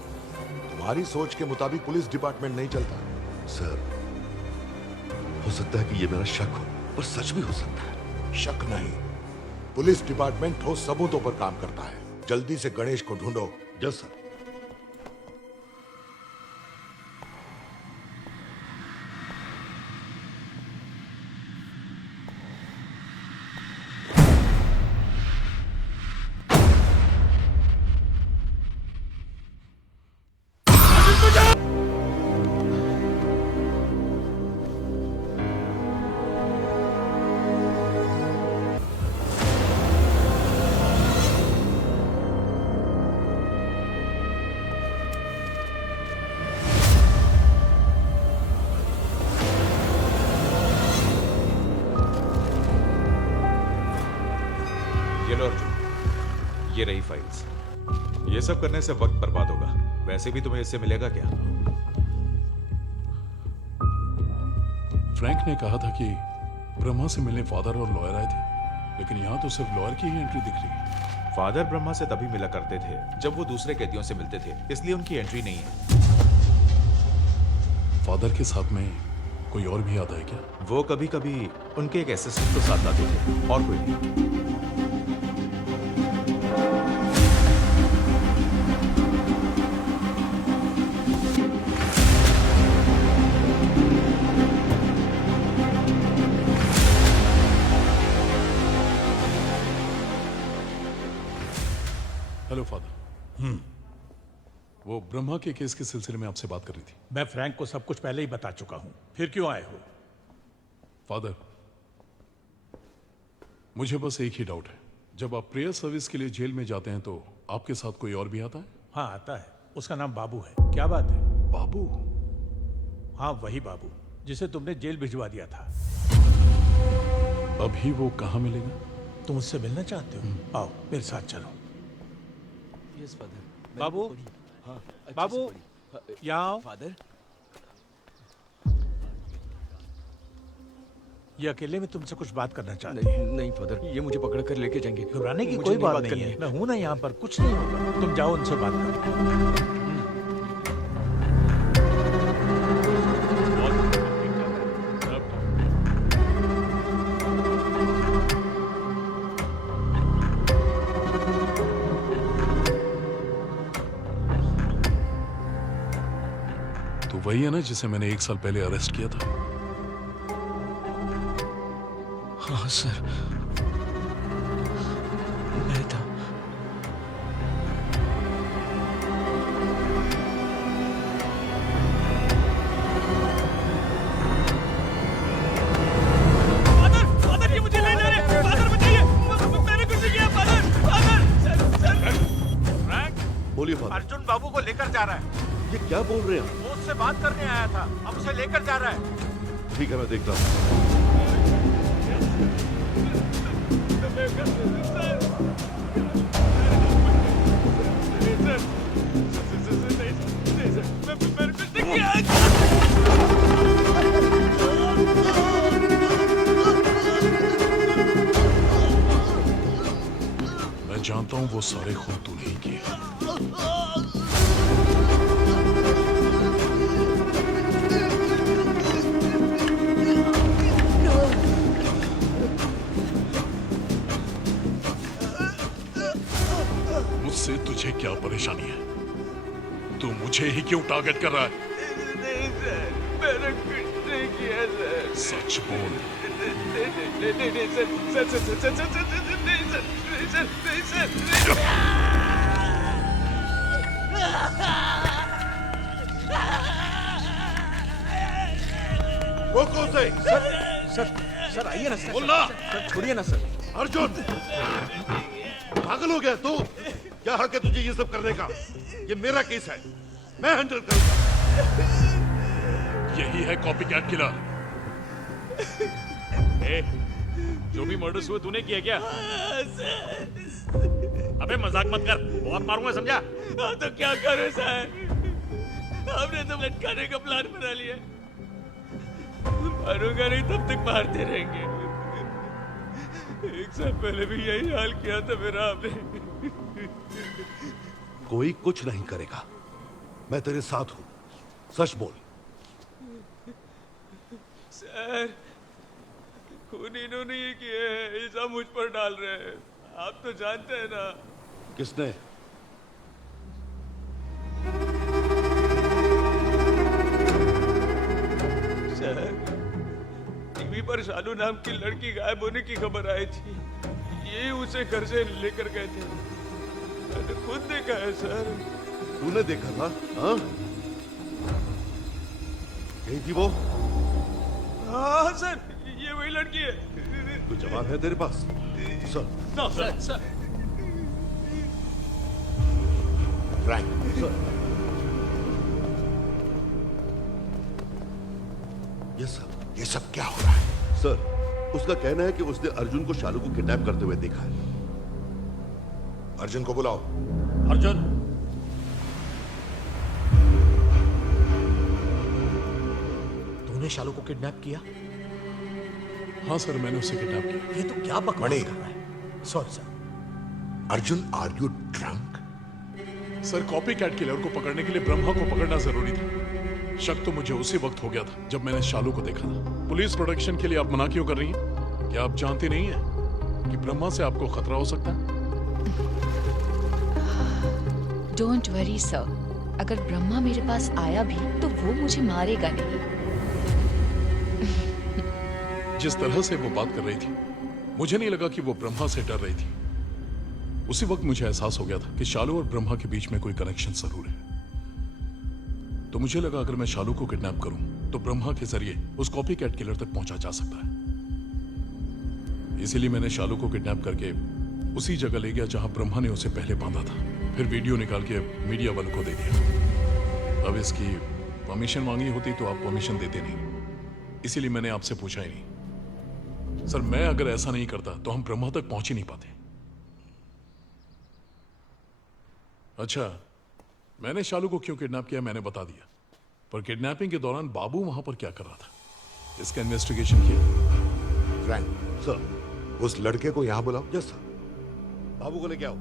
तुम्हारी सोच के मुताबिक पुलिस डिपार्टमेंट नहीं चलता। सर, हो सकता है कि ये मेरा शक हो, पर सच भी हो सकता है। शक नहीं, पुलिस डिपार्टमेंट ठोस सबूतों पर काम करता है। जल्दी से गणेश को ढूंढो। Yes sir. ये लो अर्जुन, ये रही फाइल्स। ये सब करने से वक्त बर्बाद होगा, वैसे भी तुम्हें इससे मिलेगा क्या? फ्रैंक ने कहा था कि ब्रह्मा से मिलने फादर और लॉयर आए थे, लेकिन यहाँ तो सिर्फ लॉयर की ही एंट्री दिख रही है। फादर ब्रह्मा से तभी मिला करते थे जब वो दूसरे कैदियों से मिलते थे, इसलिए उनकी एंट्री नहीं है। फादर के साथ में कोई और भी आता है क्या? वो कभी कभी उनके एक असिस्टेंट को साथ लाते थे, और कोई नहीं। Hello father. वो ब्रह्मा के केस के सिलसिले में आपसे बात कर रही थी। मैं फ्रैंक को सब कुछ पहले ही बता चुका हूं, फिर क्यों आए हो? फादर, मुझे बस एक ही डाउट है। जब आप प्रेयर सर्विस के लिए जेल में जाते हैं तो आपके साथ कोई और भी आता है? हाँ, आता है। उसका नाम बाबू है। क्या बात है? बाबू? हाँ, वही बाबू जिसे तुमने जेल भिजवा दिया था। अभी वो कहाँ मिलेगा? तुम उससे मिलना चाहते हो? आओ मेरे साथ चलो। Yes father. बाबू, बाबू, यहाँ आओ। फादर, ये अकेले में तुमसे कुछ बात करना चाहते हैं। नहीं फादर, ये मुझे पकड़ कर लेके जाएंगे। घबराने की मुझे कोई नहीं बात बात नहीं करनी है। मैं हूं ना यहाँ पर, कुछ नहीं होगा। तुम जाओ उनसे बात करो। तो वही है ना जिसे मैंने 1 साल पहले अरेस्ट किया था? हाँ सर, मैं था। फादर, ये मुझे ले जा रहे हैं। फादर बताइए, मैंने कुछ नहीं किया। फादर, फ्रैंक, बोलिए फादर। अर्जुन बाबू को लेकर जा रहा है। ये क्या बोल रहे हैं? वो उससे बात करने आया था, अब उसे लेकर जा रहा है। ठीक है, मैं देखता हूँ। मैं जानता हूँ वो सारे खून तूने ही किए। मुझसे तुझे क्या परेशानी है? तू मुझे ही क्यों टारगेट कर रहा है? नहीं सर, मैंने कुछ नहीं किया सर। सच बोल। नहीं सर, नहीं सर। रोको उसे। सर आइए ना सर। बोलना। सर छोड़िए ना सर। अर्जुन, पागल हो गया तू? क्या हक है तुझे ये सब करने का? ये मेरा केस है, मैं हैंडल करूंगा। यही है कॉपी कैट किलर। जो भी मर्डर्स हुए तूने किया क्या? अबे मजाक मत कर, बहुत मारूंगा समझा? हाँ तो क्या करो सर, हमने तो लटकाने का प्लान बना लिया। मारूंगा नहीं तब तक मारते रहेंगे। 1 साल पहले भी यही हाल किया था मेरा आपने। कोई कुछ नहीं करेगा, मैं तेरे साथ हूं, सच बोल। सर, खून इन्होंने ही किए हैं, इल्जाम मुझ पर डाल रहे हैं, आप तो जानते हैं ना। किसने? सर, टीवी पर शालू नाम की लड़की गायब होने की खबर आई थी, ये उसे घर से लेकर गए थे। मैंने खुद देखा है सर। तूने देखा था? हाँ? यही थी वो? हाँ सर, ये वही लड़की है। कोई जवाब है तेरे पास? Sir. No sir, sir. Frank, sir. Yes sir. ये सब क्या हो रहा है? सर, उसका कहना है कि उसने अर्जुन को शालू को किडनैप करते हुए देखा है। अर्जुन को बुलाओ। अर्जुन, तूने शालू को किडनैप किया? हाँ सर, मैंने उसे किडनैप किया। ये तो क्या बकवास कर रहा है? Sorry sir. Arjun, are you drunk? Sir, copy cat killer को पकड़ने के लिए ब्रह्मा को पकड़ना जरूरी था। शक तो मुझे उसी वक्त हो गया था जब मैंने शालू को देखा था। पुलिस प्रोटेक्शन के लिए आप मना क्यों कर रही हैं? क्या आप जानती नहीं हैं कि ब्रह्मा से आपको खतरा हो सकता है? डोंट वरी सर, अगर ब्रह्मा मेरे पास आया भी तो वो मुझे मारेगा नहीं। जिस तरह से वो बात कर रही थी, मुझे नहीं लगा कि वो ब्रह्मा से डर रही थी। उसी वक्त मुझे एहसास हो गया था कि शालू और ब्रह्मा के बीच में कोई कनेक्शन जरूर है। तो मुझे लगा अगर मैं शालू को किडनैप करूं तो ब्रह्मा के जरिए उस कॉपी कैट किलर तक पहुंचा जा सकता है। इसीलिए मैंने शालू को किडनैप करके उसी जगह ले गया जहां ब्रह्मा ने उसे पहले बांधा था। फिर वीडियो निकाल के मीडिया वालों को दे दिया। अब इसकी परमिशन मांगी होती तो आप परमिशन देते नहीं, इसीलिए मैंने आपसे पूछा ही नहीं। सर, मैं अगर ऐसा नहीं करता तो हम ब्रह्मा तक पहुंच ही नहीं पाते। अच्छा, मैंने शालू को क्यों किडनैप किया मैंने बता दिया, पर किडनैपिंग के दौरान बाबू वहां पर क्या कर रहा था, इसका इन्वेस्टिगेशन किया। Frank, sir. उस लड़के को यहाँ बुलाओ। Yes sir. बाबू को लेके आओ।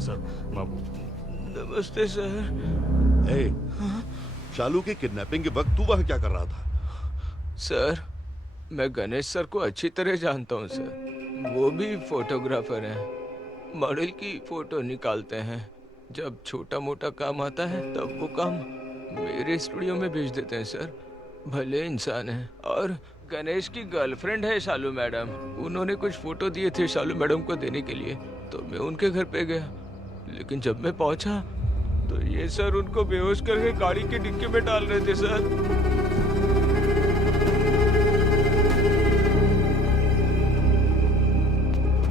सर, बाबू। नमस्ते सर। ए, शालू के किडनैपिंग के वक्त तू वहां क्या कर रहा था? सर, मैं गणेश सर को अच्छी तरह जानता हूँ सर। वो भी फोटोग्राफर हैं, मॉडल की फोटो निकालते हैं। जब छोटा मोटा काम आता है तब वो काम मेरे स्टूडियो में भेज देते हैं सर। भले इंसान हैं। और गणेश की गर्लफ्रेंड है शालू मैडम, उन्होंने कुछ फोटो दिए थे शालू मैडम को देने के लिए, तो मैं उनके घर पे गया। लेकिन जब मैं पहुंचा तो ये सर उनको बेहोश करके गाड़ी की डिक्की में डाल रहे थे सर।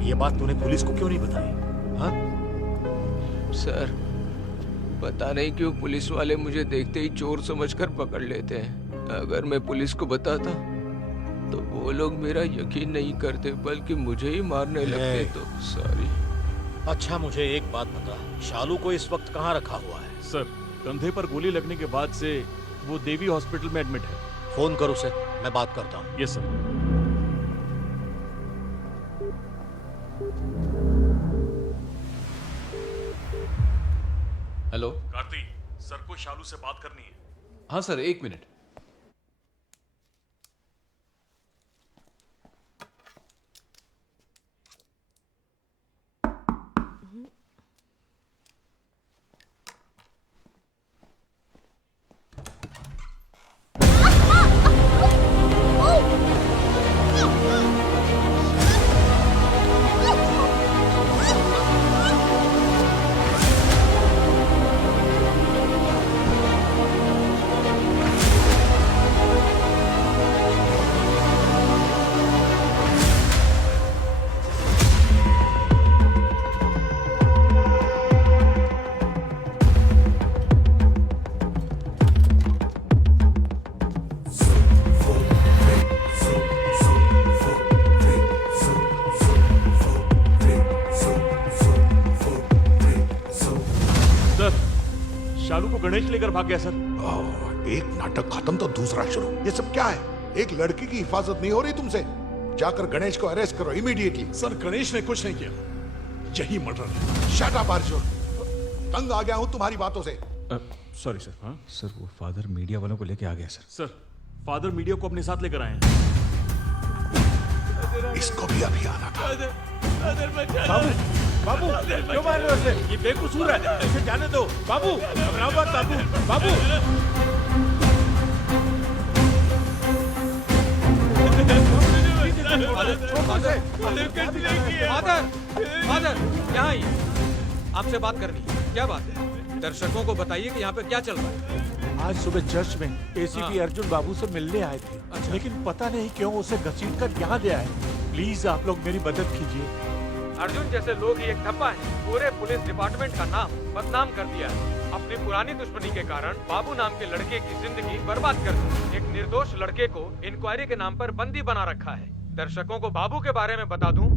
ये बात तूने पुलिस को क्यों नहीं बताई? हाँ? सर, पता नहीं क्यों पुलिस वाले मुझे देखते ही चोर समझकर पकड़ लेते हैं। अगर मैं पुलिस को बताता तो वो लोग मेरा यकीन नहीं करते बल्कि मुझे ही मारने लगते। तो सॉरी। अच्छा, मुझे एक बात बता, शालू को इस वक्त कहाँ रखा हुआ है? सर, कंधे पर गोली लगने के बाद से वो देवी हॉस्पिटल में एडमिट है। फोन करो उसे, मैं बात करता हूँ। Yes sir. Hello Karti, sir को शालू से बात करनी है। हाँ सर, 1 मिनट। शालू को गणेश लेकर भाग गया सर। एक नाटक खत्म तो दूसरा शुरू। ये सब क्या है? एक लड़की की हिफाजत नहीं हो रही तुमसे? जाकर गणेश को अरेस्ट करो इमीडिएटली। सर गणेश ने कुछ नहीं किया, यही मर्डर है। शट अप अर्जुन, तंग आ गया हूं तुम्हारी बातों से। Sorry sir. हाँ सर, वो फादर मीडिया वालों को लेके आ गया सर। सर फादर मीडिया को अपने साथ लेकर आए हैं। इसको भी अभी आना था। बाबू, बाबू, क्यों मार रहे हो उसे? ये बेकसूर है, इसे जाने दो। बाबू, घबराओ मत बाबू, बाबू। फादर, यहाँ आइए, आपसे बात करनी है। क्या बात है? दर्शकों को बताइए कि यहाँ पे क्या चल रहा है। आज सुबह चर्च में एसीपी अर्जुन बाबू से मिलने आए थे, लेकिन पता नहीं क्यों उसे घसीटकर यहाँ ले आए। प्लीज आप लोग मेरी मदद कीजिए। अर्जुन जैसे लोग ही एक ठप्पा है, पूरे पुलिस डिपार्टमेंट का नाम बदनाम कर दिया है। अपनी पुरानी दुश्मनी के कारण बाबू नाम के लड़के की जिंदगी बर्बाद कर दी। एक निर्दोष लड़के को इंक्वायरी के नाम पर बंदी बना रखा है। दर्शकों को बाबू के बारे में बता दूं,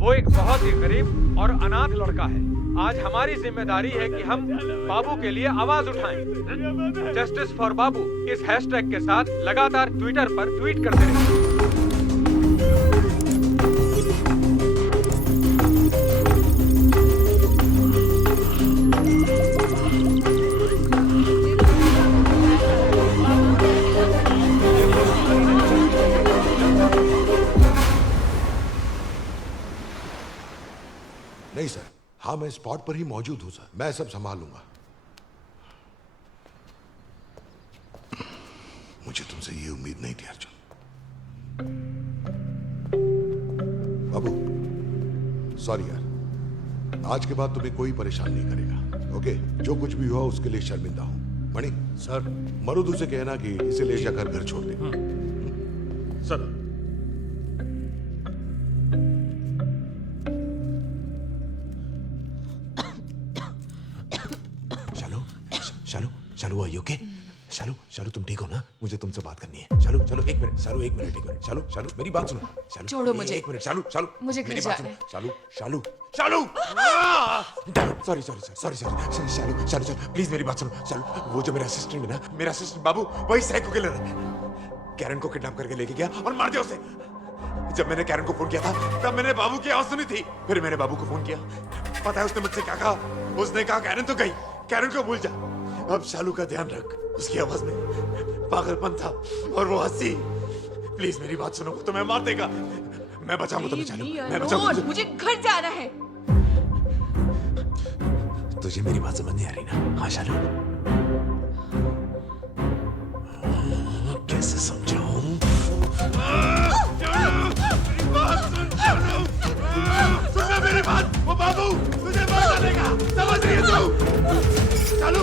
वो एक बहुत ही गरीब और अनाथ लड़का है। आज हमारी जिम्मेदारी है कि हम बाबू के लिए आवाज उठाएं। जस्टिस फॉर बाबू इस हैशटैग के साथ लगातार ट्विटर पर ट्वीट करते रहें। नहीं सर, हाँ मैं स्पॉट पर ही मौजूद हूं सर, मैं सब संभाल लूंगा। मुझे तुमसे ये उम्मीद नहीं थी अर्जुन। बाबू सॉरी यार, आज के बाद तुम्हें कोई परेशान नहीं करेगा। ओके, जो कुछ भी हुआ उसके लिए शर्मिंदा हूं। मणि सर, मरुदू से कहना कि इसे ले जाकर घर छोड़ दे। Sir Shalu are you okay? Shalu तुम ठीक हो ना? मुझे तुमसे बात करनी है। शालू एक मिनट, एक मिनट। शालू मेरी बात सुनो। शालू छोड़ो मुझे। एक मिनट, शालू मुझे घर मेरी बात जाना है। सुनो। शालू सॉरी शालू प्लीज मेरी बात सुनो। शालू, वो जो मेरा असिस्टेंट है ना, मेरा असिस्टेंट बाबू, वही साइको किलर है। कैरन को किडनैप करके लेके गया और मार दिया उसे। जब मैंने कैरन को फोन किया था, तब मैंने बाबू की आवाज सुनी थी। फिर मैंने बाबू को फोन किया। पता है उसने मुझसे क्या कहा? उसने कहा कैरन तो गई, कैरन को भूल जा। अब शालू का ध्यान रख, उसकी आवाज में पागलपन था और वो हंसी। प्लीज मेरी बात सुनो, तो मैं मार देगा। मैं बचाऊंगा तुम्हें शालू, मैं बचाऊंगा। मुझे घर जाना है। तुझे मेरी बात समझ नहीं आ रही ना? हाँ शालू, कैसे समझाऊं? सुनना मेरी बात, वो बाबू तुझे मार डालेगा, समझ रही है तू? शालू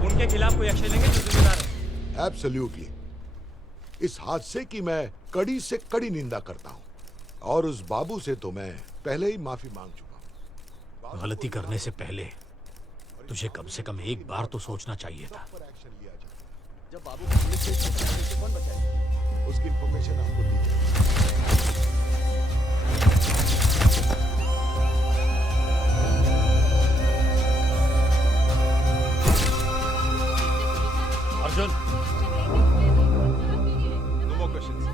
उनके खिलाफ कोई एक्शन लेंगे जो जिम्मेदार है? एब्सोल्युटली। इस हादसे की मैं कड़ी से कड़ी निंदा करता हूं, और उस बाबू से तो मैं पहले ही माफी मांग चुका हूं। गलती करने से पहले तुझे कम से कम एक बार तो सोचना चाहिए था। जब बाबू को पुलिस से कौन बचाएगा? उसकी इंफॉर्मेशन आपको दी जाए। Arjun, no more questions.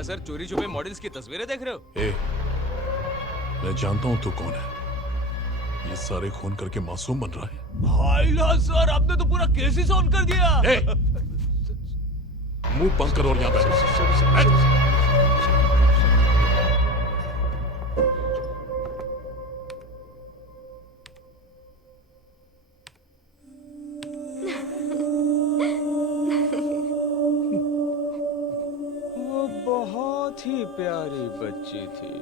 क्या सर चोरी छुपे मॉडल्स की तस्वीरें देख रहे हो? ए, मैं जानता हूं तू कौन है। ये सारे खून करके मासूम बन रहा है। हाय सर, आपने तो पूरा केस ही सॉल्व कर दिया। मुंह बंद करो और यहाँ बैठ। वो बहुत ही प्यारी बच्ची थी,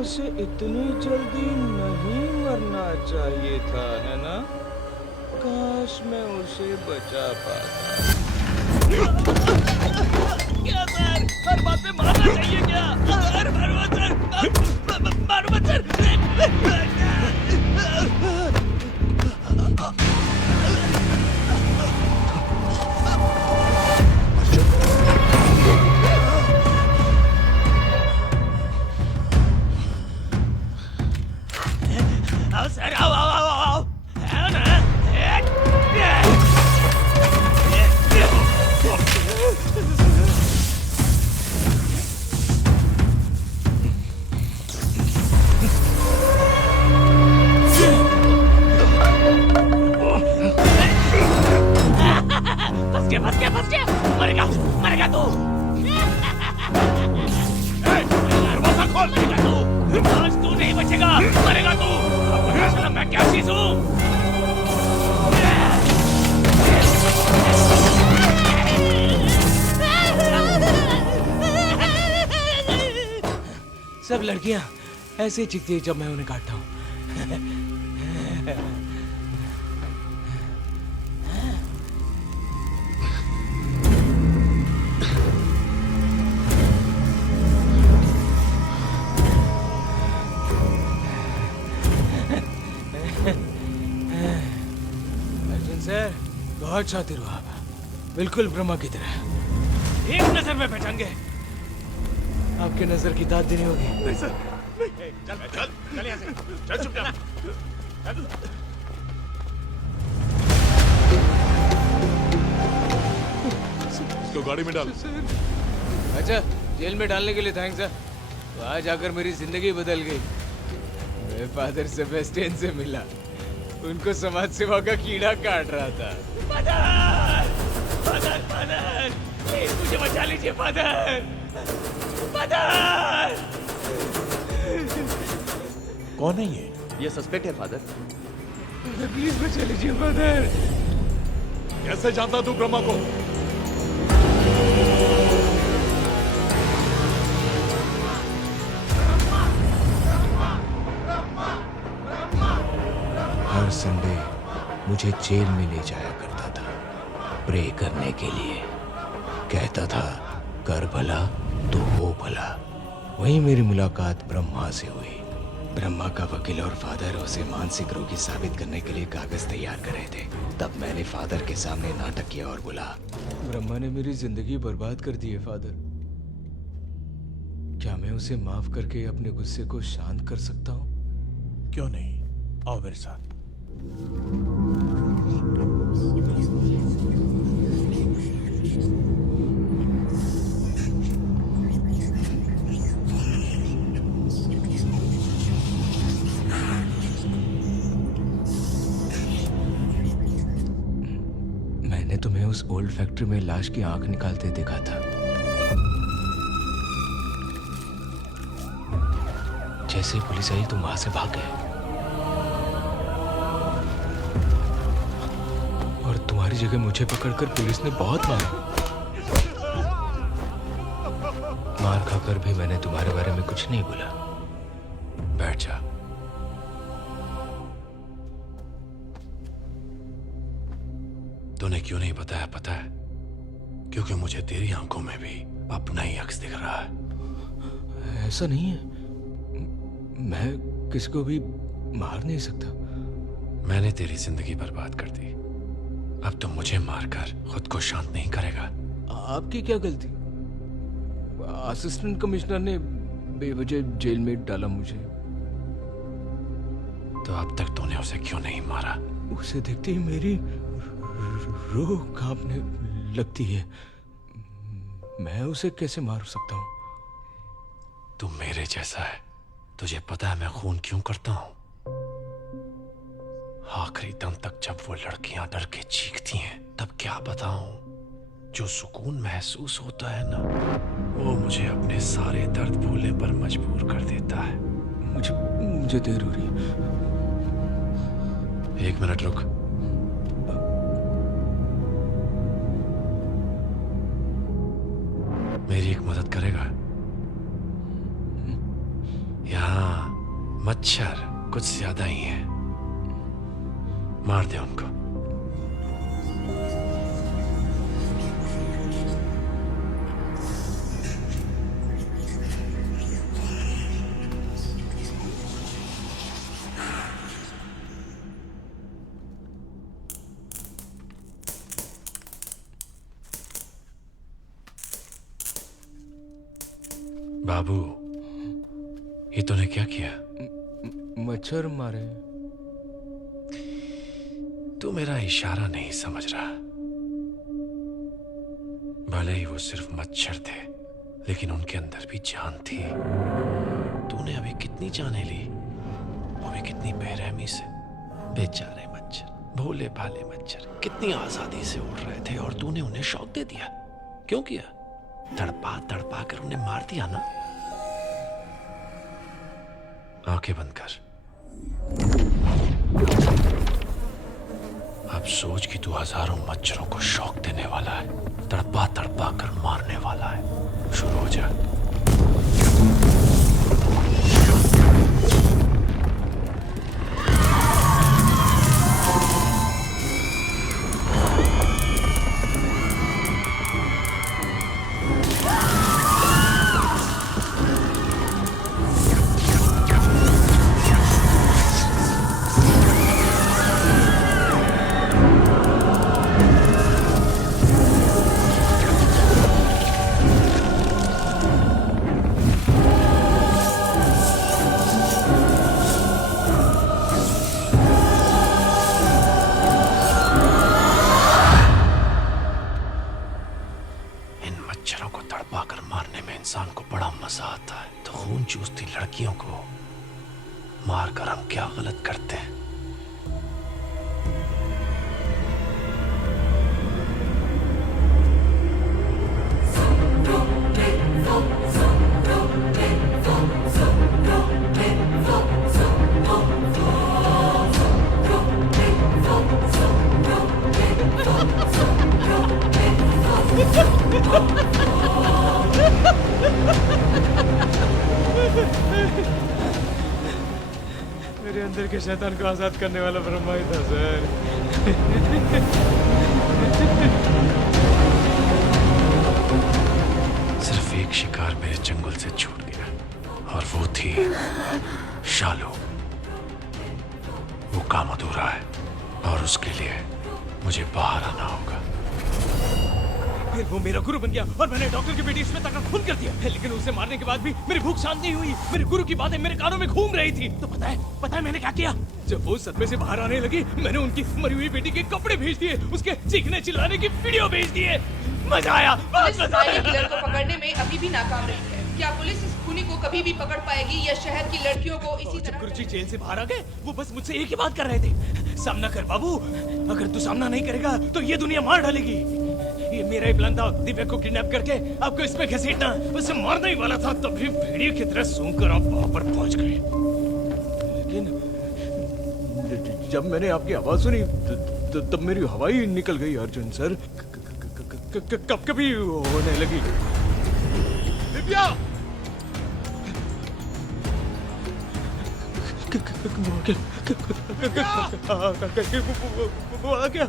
उसे इतनी जल्दी नहीं मरना चाहिए था, है ना? काश मैं उसे बचा पाता। क्या सर, हर बात पे मारना चाहिए क्या? मारो मत सर, मारो मत सर। आओ सर, आओ आओ आओ आओ, आओ ना। फंस गया, मरेगा, मरेगा तू। दरवाजा खोल, मरेगा तू। आज तू नहीं बचेगा, मरेगा तू। साला मैं क्या चीज हूँ? सब लड़कियां ऐसे ही चिखती है जब मैं उन्हें काटता हूँ। सर बहुत शातिर हो आप, बिल्कुल ब्रह्मा की तरह। एक नजर में पहचान गए। आपके नजर की दाद देनी होगी। नहीं सर, नहीं। चल चल चल यहाँ से, चल चुपचाप। इसको गाड़ी में डाल। अच्छा, जेल में डालने के लिए थैंक्स सर। तो आज आकर मेरी जिंदगी बदल गई। मैं फादर सेबेस्टियन से मिला, उनको समाज सेवा का कीड़ा काट रहा था। फादर, फादर, फादर, प्लीज मुझे बचा लीजिए फादर, फादर। कौन है ये? ये सस्पेक्ट है फादर। प्लीज बचा लीजिए फादर। कैसे जानता तू ब्रह्मा को? हर संडे मुझे जेल में ले जाया करता था, प्रे करने के लिए। कहता था कर भला तो हो भला। वहीं मेरी मुलाकात ब्रह्मा से हुई। ब्रह्मा का वकील और फादर उसे मानसिक रोगी साबित करने के लिए कागज तैयार कर रहे थे। तब मैंने फादर के सामने नाटक किया और बोला, ब्रह्मा ने मेरी जिंदगी बर्बाद कर दी है फादर। क्या मैं उसे माफ करके अपने गुस्से को शांत कर सकता हूँ? क्यों नहीं, आओ मेरे साथ। मैंने तुम्हें उस ओल्ड फैक्ट्री में लाश की आंख निकालते देखा था। जैसे ही पुलिस आई तुम वहां से भाग गए और तुम्हारी जगह मुझे पकड़कर पुलिस ने बहुत मारा। मार खाकर भी मैंने तुम्हारे बारे में कुछ नहीं बोला। बैठ जा। तूने क्यों नहीं बताया पता है? क्योंकि मुझे तेरी आंखों में भी अपना ही अक्स दिख रहा है। ऐसा नहीं है, मैं किसी को भी मार नहीं सकता। मैंने तेरी जिंदगी बर्बाद कर दी, अब तुम मुझे मारकर खुद को शांत नहीं करेगा। आपकी क्या गलती? असिस्टेंट कमिश्नर ने बेवजह जेल में डाला मुझे। तो अब तक तूने उसे क्यों नहीं मारा? उसे देखते ही मेरी रूह कांपने लगती है। मैं उसे कैसे मार सकता हूँ? तू मेरे जैसा है। तुझे पता है मैं खून क्यों करता हूं? आखिरी दम तक जब वो लड़कियां डर के चीखती हैं, तब क्या बताऊं, जो सुकून महसूस होता है ना, वो मुझे अपने सारे दर्द भूलने पर मजबूर कर देता है। मुझे देर हो रही है। 1 मिनट रुक। मेरी एक मदद करेगा? यहाँ मच्छर कुछ ज्यादा ही है, मार दे उनको। बाबू, ये तूने क्या किया? मच्छर मारे। तू मेरा इशारा नहीं समझ रहा। भले ही वो सिर्फ मच्छर थे, लेकिन उनके अंदर भी जान थी। तूने अभी कितनी जानें ली, वो भी कितनी बेरहमी से। बेचारे मच्छर, भोले भाले मच्छर, कितनी आजादी से उड़ रहे थे और तूने उन्हें शौक दे दिया। क्यों किया? तड़पा तड़पा कर उन्हें मार दिया ना। आंखें बंद कर। अब सोच कि तू हजारों मच्छरों को शौक देने वाला है, तड़पा तड़पा कर मारने वाला है। शुरू हो जा। लड़कियों को मारकर हम क्या गलत करते हैं? मेरे अंदर के शैतान को आजाद करने वाला ब्रह्मा ही था सर। सिर्फ एक शिकार मेरे जंगल से छूट गया और वो थी शालू। वो काम अधूरा है और उसके लिए मुझे बाहर आना होगा। फिर वो मेरा गुरु बन गया और मैंने डॉक्टर की बेटी श्वेता का खून कर दिया, लेकिन उसे मारने के बाद भी मेरी भूख शांत नहीं हुई। मेरे गुरु की बातें मेरे कानों में घूम रही थी। तो पता है मैंने क्या किया? जब वो सदमे से बाहर आने लगी, मैंने उनकी मरी हुई बेटी के कपड़े भेज दिए, उसके चीखने चिल्लाने की वीडियो भेज दिए। मजा आया, बहुत मजा आया। किलर को पकड़ने में अभी भी नाकाम रही है। क्या पुलिस इस खूनी को कभी भी पकड़ पाएगी या शहर की लड़कियों को इसी तरह? गुरुजी जेल से बाहर आ गए, वो बस मुझसे एक ही बात कर रहे थे, सामना कर बाबू। अगर तू सामना नहीं करेगा तो ये दुनिया मार डालेगी। ये मेरा ही प्लान था, दिव्या को किडनैप करके आपको इसमें घसीटना। उसे मारना ही वाला था, तभी भेड़िए की तरह सूंघकर आप वहां पर पहुंच गए। लेकिन जब मैंने आपकी आवाज सुनी तब मेरी हवा ही निकल गई अर्जुन सर। कब कभी होने लगी। दिव्या! वो आ गया।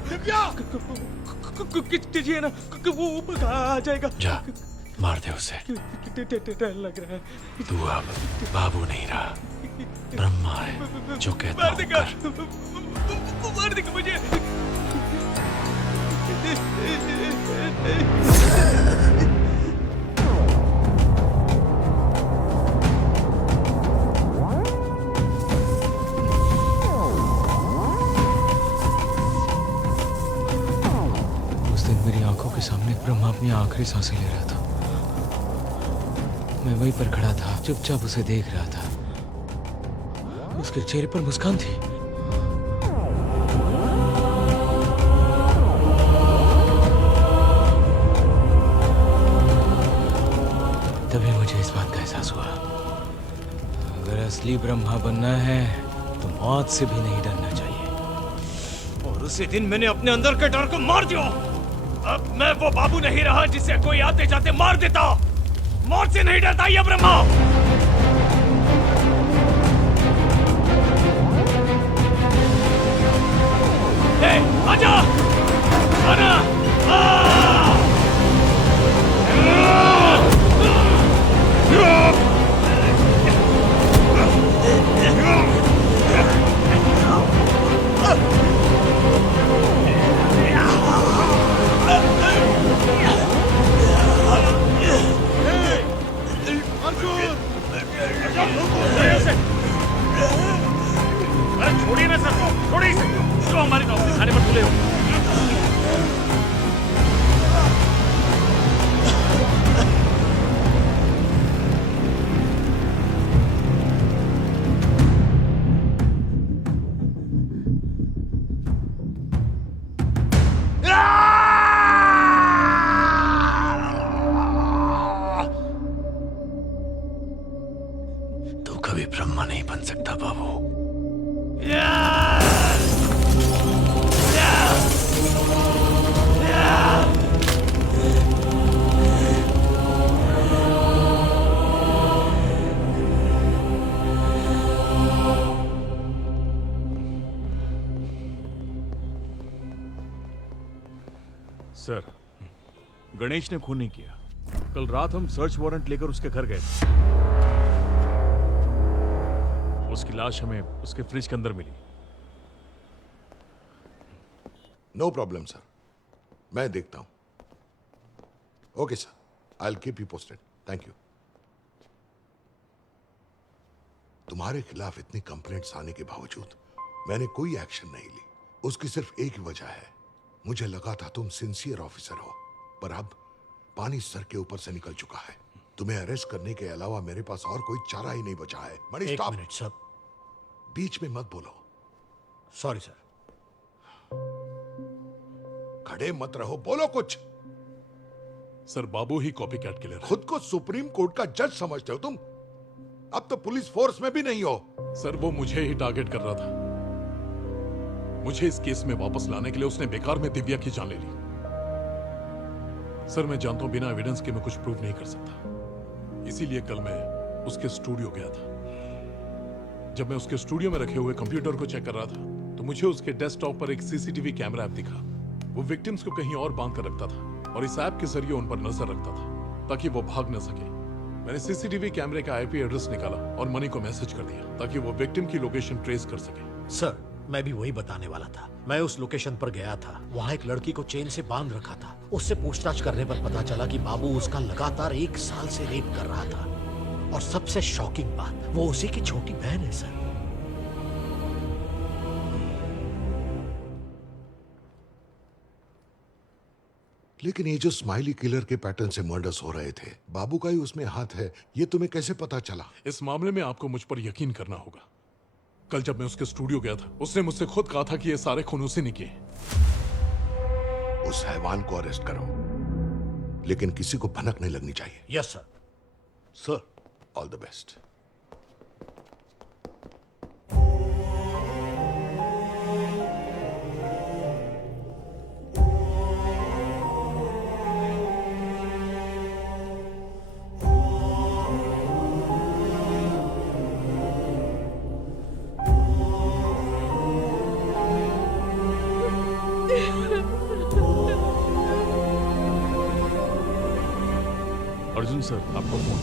कीजिए ना, वो ऊपर आ जाएगा। जा, मार दे उसे। डर लग रहा है। तू अब बाबू नहीं रहा, ब्रह्मा है। जो कहता हूं कर। मार देगा मुझे। उस दिन मेरी आंखों के सामने ब्रह्मा अपनी आखिरी सांसें ले रहा था। मैं वहीं पर खड़ा था, चुपचाप उसे देख रहा था। उसके चेहरे पर मुस्कान थी। तभी मुझे इस बात का एहसास हुआ, अगर असली ब्रह्मा बनना है तो मौत से भी नहीं डरना चाहिए। और उसी दिन मैंने अपने अंदर के डर को मार दिया। अब मैं वो बाबू नहीं रहा जिसे कोई आते जाते मार देता। मौत से नहीं डरता ये ब्रह्मा। आजा, आना, अरे छोड़िए ना सर, छोड़िए इसे। तो हमारी नौकरी खाने पर तुले हो। तू कभी ब्रह्मा नहीं बन सकता बाबू। सर, गणेश ने खून नहीं किया। कल रात हम सर्च वारंट लेकर उसके घर गए। उसकी लाश हमें उसके फ्रिज के अंदर मिली। नो प्रॉब्लम सर, मैं देखता हूं। Okay sir, I will keep you posted. Thank you. तुम्हारे खिलाफ इतनी कंप्लेंट्स आने के बावजूद मैंने कोई एक्शन नहीं ली। उसकी सिर्फ एक ही वजह है, मुझे लगा था तुम सिंसियर ऑफिसर हो, पर अब पानी सर के ऊपर से निकल चुका है। तुम्हें अरेस्ट करने के अलावा मेरे पास और कोई चारा ही नहीं बचा है। मणि, एक स्टॉप। मिनट सर, बीच में मत बोलो। Sorry sir. खड़े मत रहो, बोलो कुछ। सर, बाबू ही कॉपी कैट किलर है। खुद को सुप्रीम कोर्ट का जज समझते हो तुम? अब तो पुलिस फोर्स में भी नहीं हो। सर, वो मुझे ही टारगेट कर रहा था। मुझे इस केस में वापस लाने के लिए उसने बेकार में दिव्या की जान ले ली। सर, मैं जानता हूं बिना एविडेंस के मैं कुछ प्रूव नहीं कर सकता। इसीलिए कल मैं उसके स्टूडियो गया था। जब मैं उसके स्टूडियो में रखे हुए कंप्यूटर को चेक कर रहा था तो मुझे उसके डेस्कटॉप पर एक सीसीटीवी कैमरा ऐप दिखा। वो विक्टिम्स को कहीं और बांध कर रखता था और इस ऐप के जरिए उन पर नजर रखता था ताकि वो भाग न सके। मैंने सीसीटीवी कैमरे का आईपी एड्रेस निकाला और मनी को मैसेज कर दिया ताकि वो विक्टिम की लोकेशन ट्रेस कर सके। सर, मैं भी वही बताने वाला था। मैं उस लोकेशन पर गया था। वहाँ एक लड़की को चेन से बांध रखा था। उससे पूछताछ करने पर पता चला कि बाबू उसका लगातार 1 साल से रेप कर रहा था। और सबसे शॉकिंग बात, वो उसी की छोटी बहन है सर। लेकिन ये जो स्माइली किलर के पैटर्न से मर्डर्स हो रहे थे, बाबू का ही उसमें हाथ है, ये तुम्हें कैसे पता चला? इस मामले में आपको मुझ पर यकीन करना होगा। कल जब मैं उसके स्टूडियो गया था उसने मुझसे खुद कहा था कि ये सारे खून उसी ने किए। उस हैवान को अरेस्ट करो, लेकिन किसी को भनक नहीं लगनी चाहिए। Yes sir. Sir, all the best. Arjun sir, आपको phone.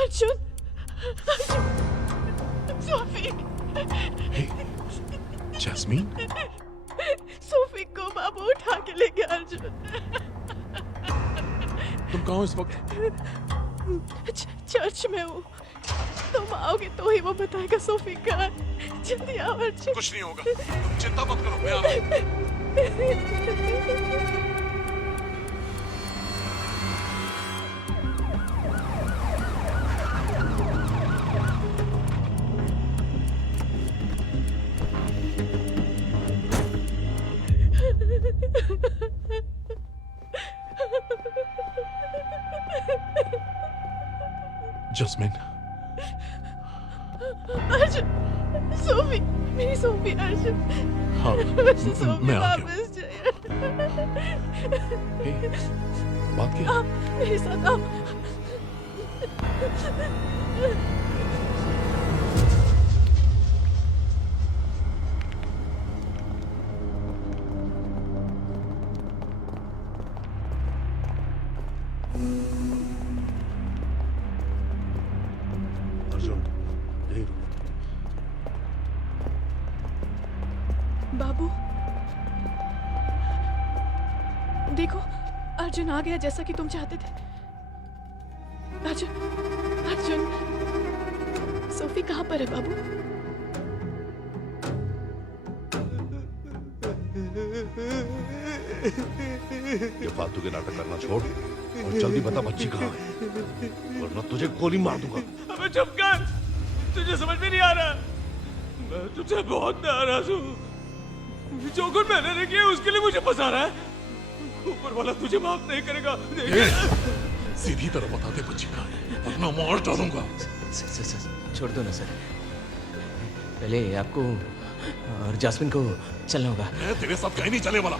Arjun, Sophie. Jasmine, Sophie को बाबू उठा के ले गया। अर्जुन, तुम कहाँ हो इस वक्त? चर्च में हूँ। तुम आओगे तो ही वो बताएगा सोफी कहाँ है। जल्दी आओ अर्जुन। कुछ नहीं होगा, तुम चिंता मत करो, मैं आ रहा हूं। जस्मिन, अर्जुन, सोफी, मेरी सोफी, अर्जुन। हाँ, सोफी मैं आ गया। वापस जाइए। बात क्या? आप मेरे साथ आओ। बाबू, देखो अर्जुन आ गया जैसा कि तुम चाहते थे। अर्जुन, अर्जुन, सोफी कहाँ पर है बाबू? ये फालतू के नाटक करना छोड़ और जल्दी बता बच्ची कहाँ है, वरना तुझे गोली मार दूंगा। अबे चुप कर, तुझे समझ में नहीं आ रहा। मैं तुझसे बहुत नाराज हूँ। जो कुछ मैंने नहीं किया उसके लिए मुझे फंसा रहा है। ऊपर वाला तुझे माफ नहीं करेगा। सीधी तरह बता दे बच्ची कहाँ है, वरना मार डालूंगा। छोड़ दो ना सर, पहले आपको और जास्मिन को चलना होगा। मैं तेरे साथ कहीं नहीं चलने वाला।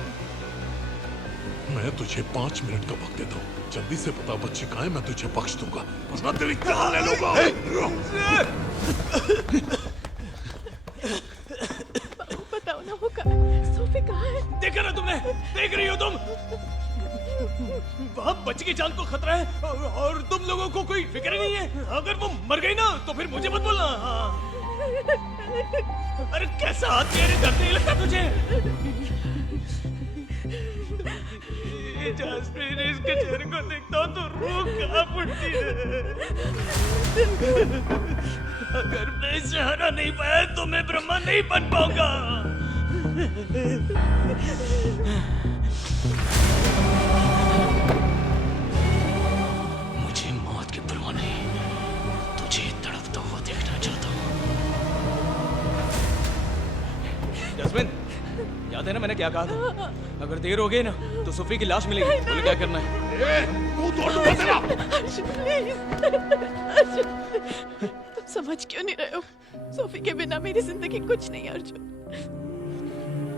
मैं तुझे 5 मिनट का वक्त देता हूँ, जल्दी से बता बच्ची कहाँ है, मैं तुझे बख्श दूंगा, वरना तेरी जान ले लूंगा। बताओ ना वो सोफी कहाँ है? देखा ना तुमने, देख रही हो तुम? वहाँ बच्ची की जान को खतरा है और तुम लोगों को कोई फिक्र नहीं है। अगर वो मर गई ना तो फिर मुझे मत बोलना। अरे कैसा आदमी है, डर नहीं लगता तुझे? जास्मिन, इसके चेहरे को देखता हूँ तो रूह कांप उठती है। अगर मैं इसे हरा नहीं पाया तो मैं ब्रह्मा नहीं बन पाऊंगा। मुझे मौत की परवाह नहीं, तुझे तड़पता हुआ देखना चाहता हूँ। जस्मिन, याद है ना मैंने क्या कहा था? अगर देर हो गई ना तो सोफी की लाश मिलेगी। बोले क्या करना है? तुम समझ क्यों नहीं रहे हो? सोफी के बिना मेरी जिंदगी कुछ नहीं अर्जुन।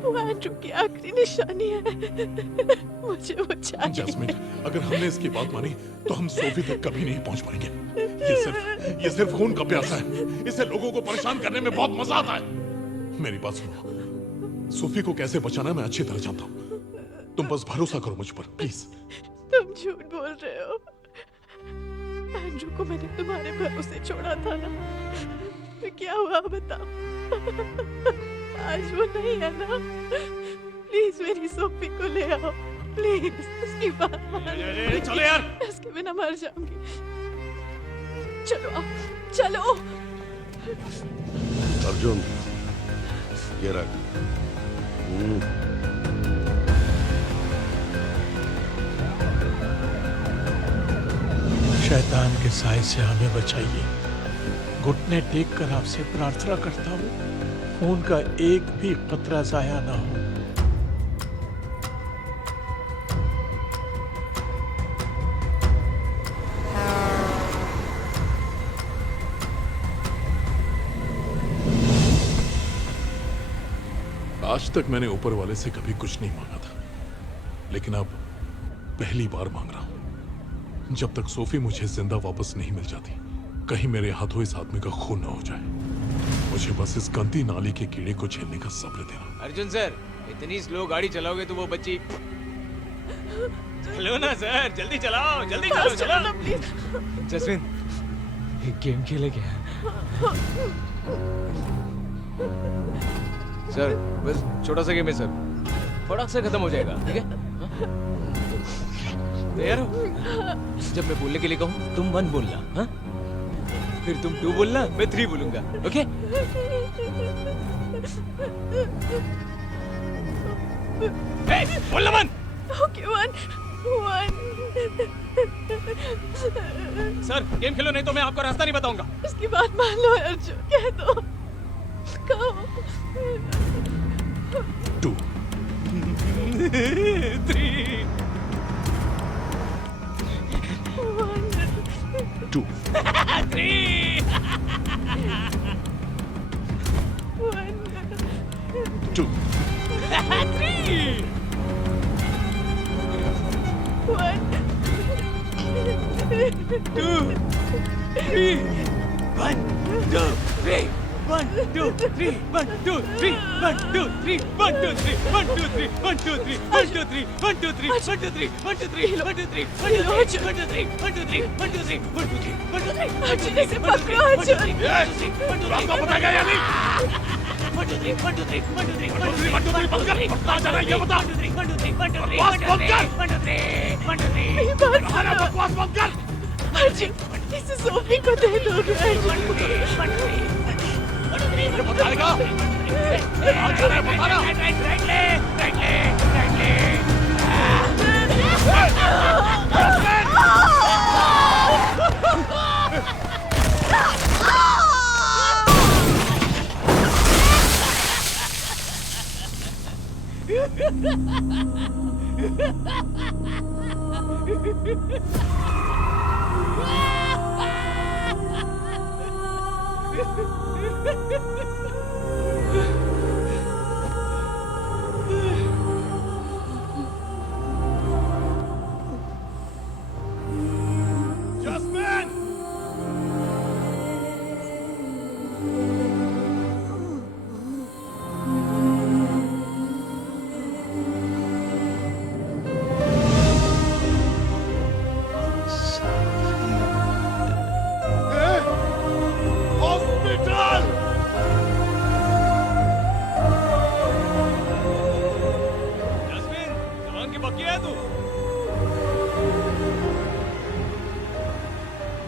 वो एंड्रू की आखिरी निशानी है। मुझे वो चाहिए। जैस्मिन, अगर हमने इसकी बात मानी तो हम सोफी तक कभी नहीं पहुंच पाएंगे। ये सिर्फ खून का प्यासा है। इससे लोगों को परेशान करने में बहुत मजा आता है। मेरी बात सुनो, सोफी को कैसे बचाना है मैं अच्छी तरह जानता हूँ। तुम बस भरोसा करो मुझ पर, प्लीज। तुम झूठ बोल रहे हो। एंड्रू को मैंने तुम्हारे भरोसे छोड़ा था ना, तो क्या हुआ बताओ? आज वो नहीं है ना। प्लीज मेरी सोफी को ले आओ, प्लीज। उसकी बात मान। चलो यार, उसके बिना मर जाऊंगी। चलो आओ, चलो। अर्जुन, ये रख। शैतान के साए से हमें बचाइए। घुटने टेक कर आपसे प्रार्थना करता हूँ, खून का एक भी कतरा जाया ना हो। आज तक मैंने ऊपर वाले से कभी कुछ नहीं मांगा था, लेकिन अब पहली बार मांग रहा हूं। जब तक सोफी मुझे जिंदा वापस नहीं मिल जाती, कहीं मेरे हाथों इस आदमी का खून न हो जाए। मुझे बस इस गंदी नाली के कीड़े को झेलने का सब्र देना। अर्जुन सर, इतनी स्लो गाड़ी चलाओगे तो वो बच्ची। चलो ना सर, जल्दी चलाओ, जल्दी चलो, चलो। जस्मिन, एक गेम खेले क्या? सर, बस छोटा सा गेम है सर, फटाक से खत्म हो जाएगा, ठीक है? तैयार हो? जब मैं बोलने के लिए कहूँ तुम मन बोलना, हाँ? फिर तुम 2 बोलना, मैं 3 बोलूंगा, ओके? बोलना मन। ओके 1 सर गेम खेलो नहीं तो मैं आपको रास्ता नहीं बताऊंगा। उसकी बात मान लो अर्जुन, कह दो, कहो। 2 3 2 3 2 3 इसे सोफी को दे दोगे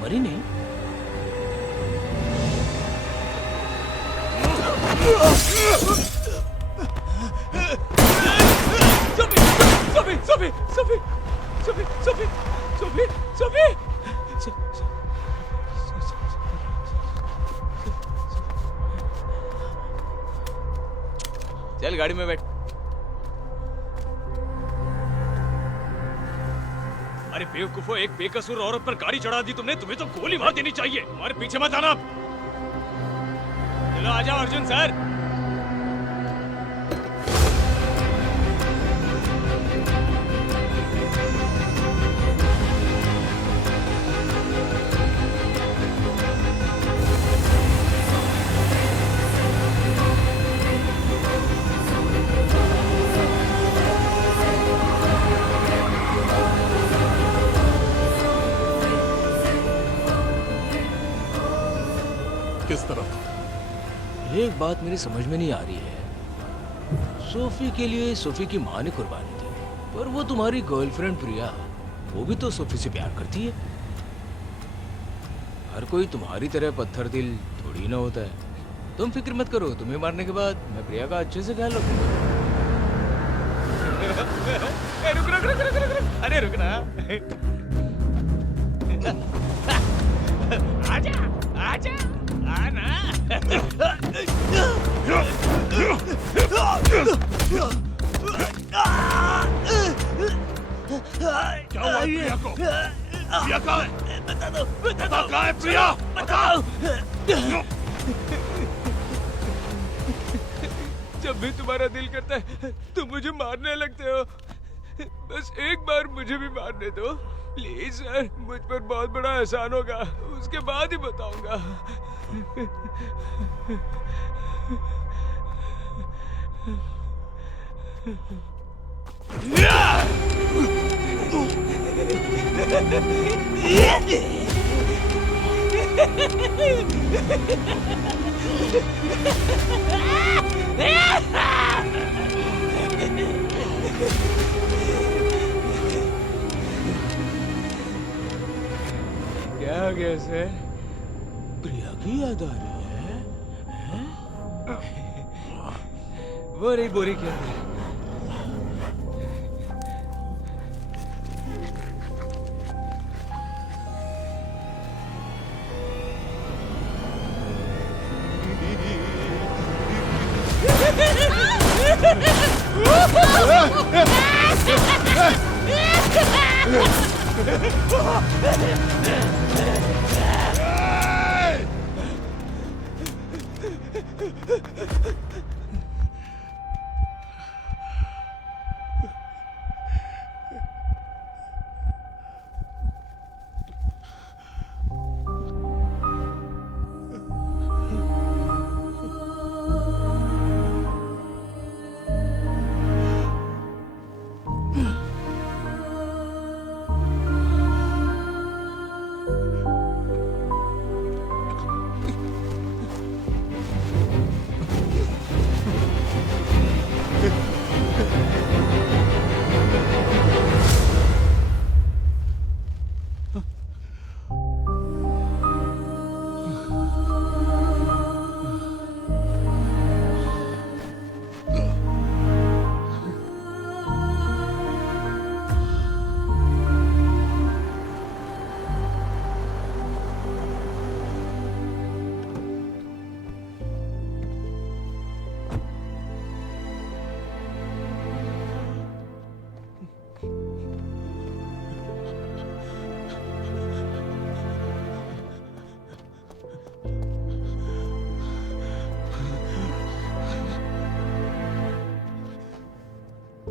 मरी नहीं? चल गाड़ी में बैठ। अरे बेवकूफो, एक बेकसूर औरत पर गाड़ी चढ़ा दी तुमने, तुम्हें तो गोली मार देनी चाहिए। हमारे पीछे मत आना। चलो आ जाओ अर्जुन सर। किस तरफ? एक बात मेरी समझ में नहीं आ रही है। सोफी के लिए सोफी की माँ ने कुर्बानी दी, पर वो तुम्हारी गर्लफ्रेंड प्रिया, वो भी तो सोफी से प्यार करती है। हर कोई तुम्हारी तरह पत्थर दिल थोड़ी ना होता है। तुम फिक्र मत करो, तुम्हें मारने के बाद मैं प्रिया का अच्छे से ख्याल रखूंगा। रुक रुक रुक रुक रुक रुक। अरे रुक ना। आजा आजा आना। क्या हुआ प्रिया को? प्रिया कहाँ है? बता दो, कहाँ है प्रिया? बताओ। जब भी तुम्हारा दिल करता है तुम मुझे मारने लगते हो। बस एक बार मुझे भी मारने दो प्लीज सर, मुझ पर बहुत बड़ा एहसान होगा, उसके बाद ही बताऊंगा। क्या हो गया सर? की याद आ रही है? वो रही बोरी के अंदर।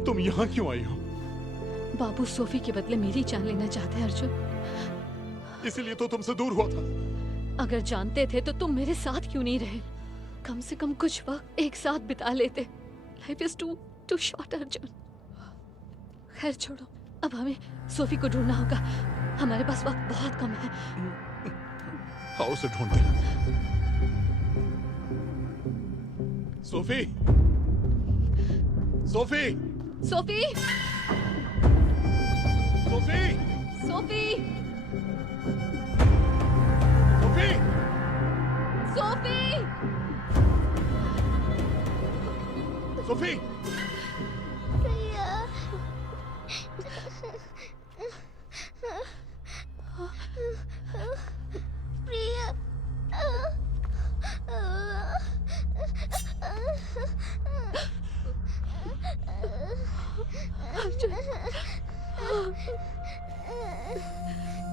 तुम यहाँ क्यों आई हो? बाबू सोफी के बदले मेरी जान लेना चाहते हैं अर्जुन। इसीलिए तो तुमसे दूर हुआ था। अगर जानते थे तो तुम मेरे साथ क्यों नहीं रहे? कम से कम कुछ वक्त एक साथ बिता लेते। Life is too short Arjun. खैर छोड़ो, अब हमें सोफी को ढूंढना होगा। हमारे पास वक्त बहुत कम है। आओ उसे ढूंढते हैं। Sophie, Sophie, Sophie, Sophie, Sophie, Sophie, Sophie, Sophie.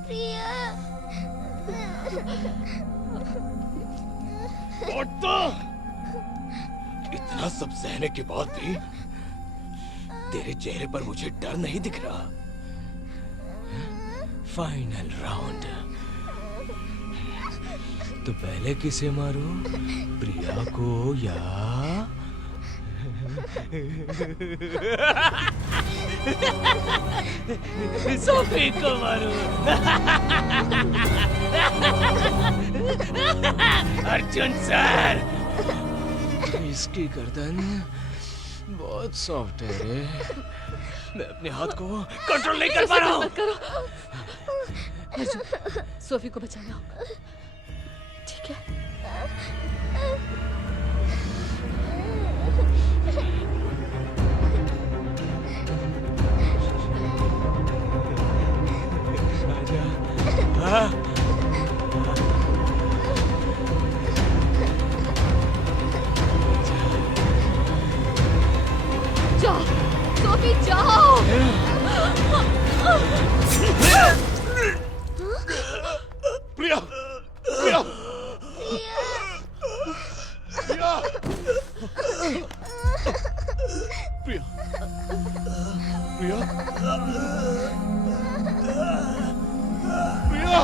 Priya, इतना सब सहने के बाद भी तेरे चेहरे पर मुझे डर नहीं दिख रहा। Final round. तो पहले किसे मारो, प्रिया को या सोफी को मारो? अर्जुन सर, इसकी गर्दन बहुत सॉफ्ट है रे। मैं अपने हाथ को कंट्रोल नहीं कर पा रहा हूँ। अर्जुन, सोफी को बचाना होगा। ठीक है? जाओ, सोफी जाओ। प्रिया, प्रिया, प्रिया, प्रिया, प्रिया, प्रिया।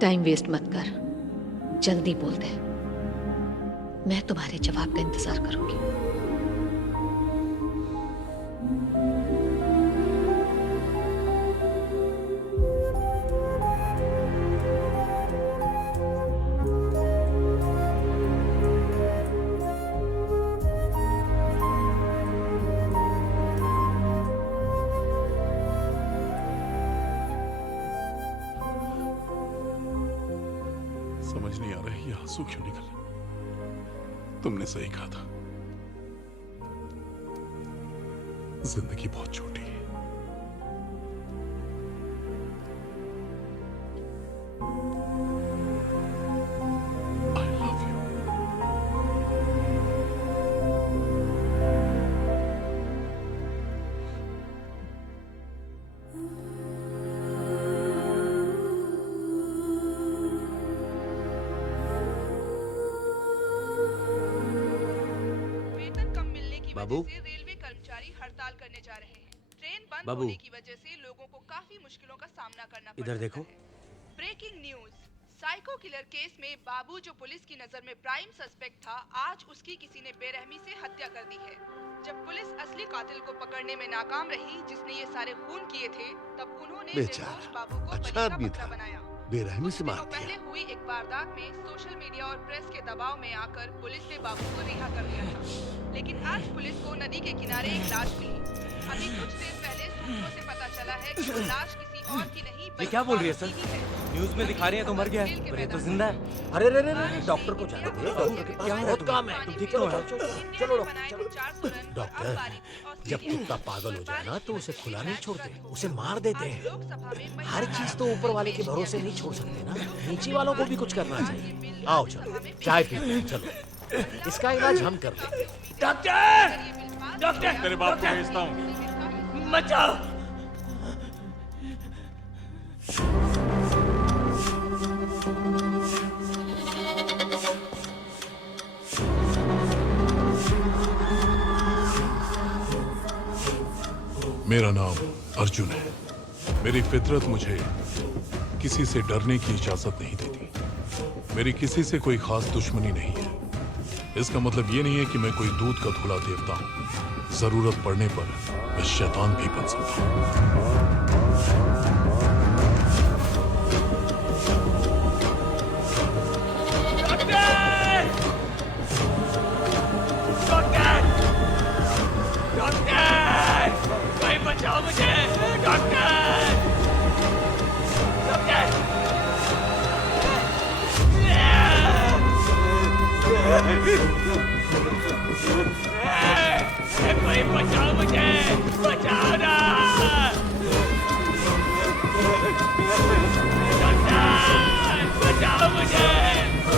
टाइम वेस्ट मत कर, जल्दी बोल दे। मैं तुम्हारे जवाब का इंतजार करूंगी। समझ नहीं आ रहा है ये आंसू क्यों निकले। तुमने सही कहा था, जिंदगी बहुत छोटी है। I love you. Babu railway कर्मचारी हड़ताल करने जा रहे हैं। ट्रेन बंद बाबू। होने की वजह से लोगों को काफी मुश्किलों का सामना करना पड़ इधर रहा देखो। है। Breaking news, psycho killer case में बाबू जो पुलिस की नजर में प्राइम सस्पेक्ट था, आज उसकी किसी ने बेरहमी से हत्या कर दी है। जब पुलिस असली कातिल को पकड़ने में नाकाम रही, जिसने ये सारे खून किए थे, तब उन्होंने बेचारा, निर्दोष बाबू को अच्छा बलि का आदमी बकरा था। बनाया। बेरहमी से कुछ मार दिनों दिया। पहले हुई एक वारदात में सोशल मीडिया और प्रेस के दबाव में आकर पुलिस ने बाबू को रिहा कर दिया था, लेकिन आज पुलिस को नदी के किनारे एक लाश मिली। अभी कुछ देर पहले सूत्रों से पता चला है कि वो लाश किसी और की नहीं ये बल्कि क्या बोल रही है बाबू सर? की ही है। न्यूज में दिखा रहे हैं तो मर गया है, पर ये तो जिंदा है। अरे रे रे रे, डॉक्टर को जाने दे। डॉक्टर के पास बहुत काम है। तुम ठीक तो हो? चलो डॉक्टर, जब कुत्ता पागल हो जाए ना तो उसे खुला नहीं छोड़ते, उसे मार देते हैं। हर चीज तो ऊपर वाले के भरोसे नहीं छोड़ सकते ना, नीचे वालों को भी कुछ करना चाहिए। आओ चलो चाय पीते हैं, चलो इसका इलाज हम कर देंगे। डॉक्टर, डॉक्टर, तेरे बाप को भेजता हूँ। बचाओ। मेरा नाम अर्जुन है। मेरी फितरत मुझे किसी से डरने की इजाजत नहीं देती। मेरी किसी से कोई खास दुश्मनी नहीं है। इसका मतलब ये नहीं है कि मैं कोई दूध का धुला देवता हूं। जरूरत पड़ने पर मैं शैतान भी बन सकता हूं। डॉक्टर, कोई बचाओ मुझे। डॉक्टर, कोई बचाओ मुझे, बचाओ ना।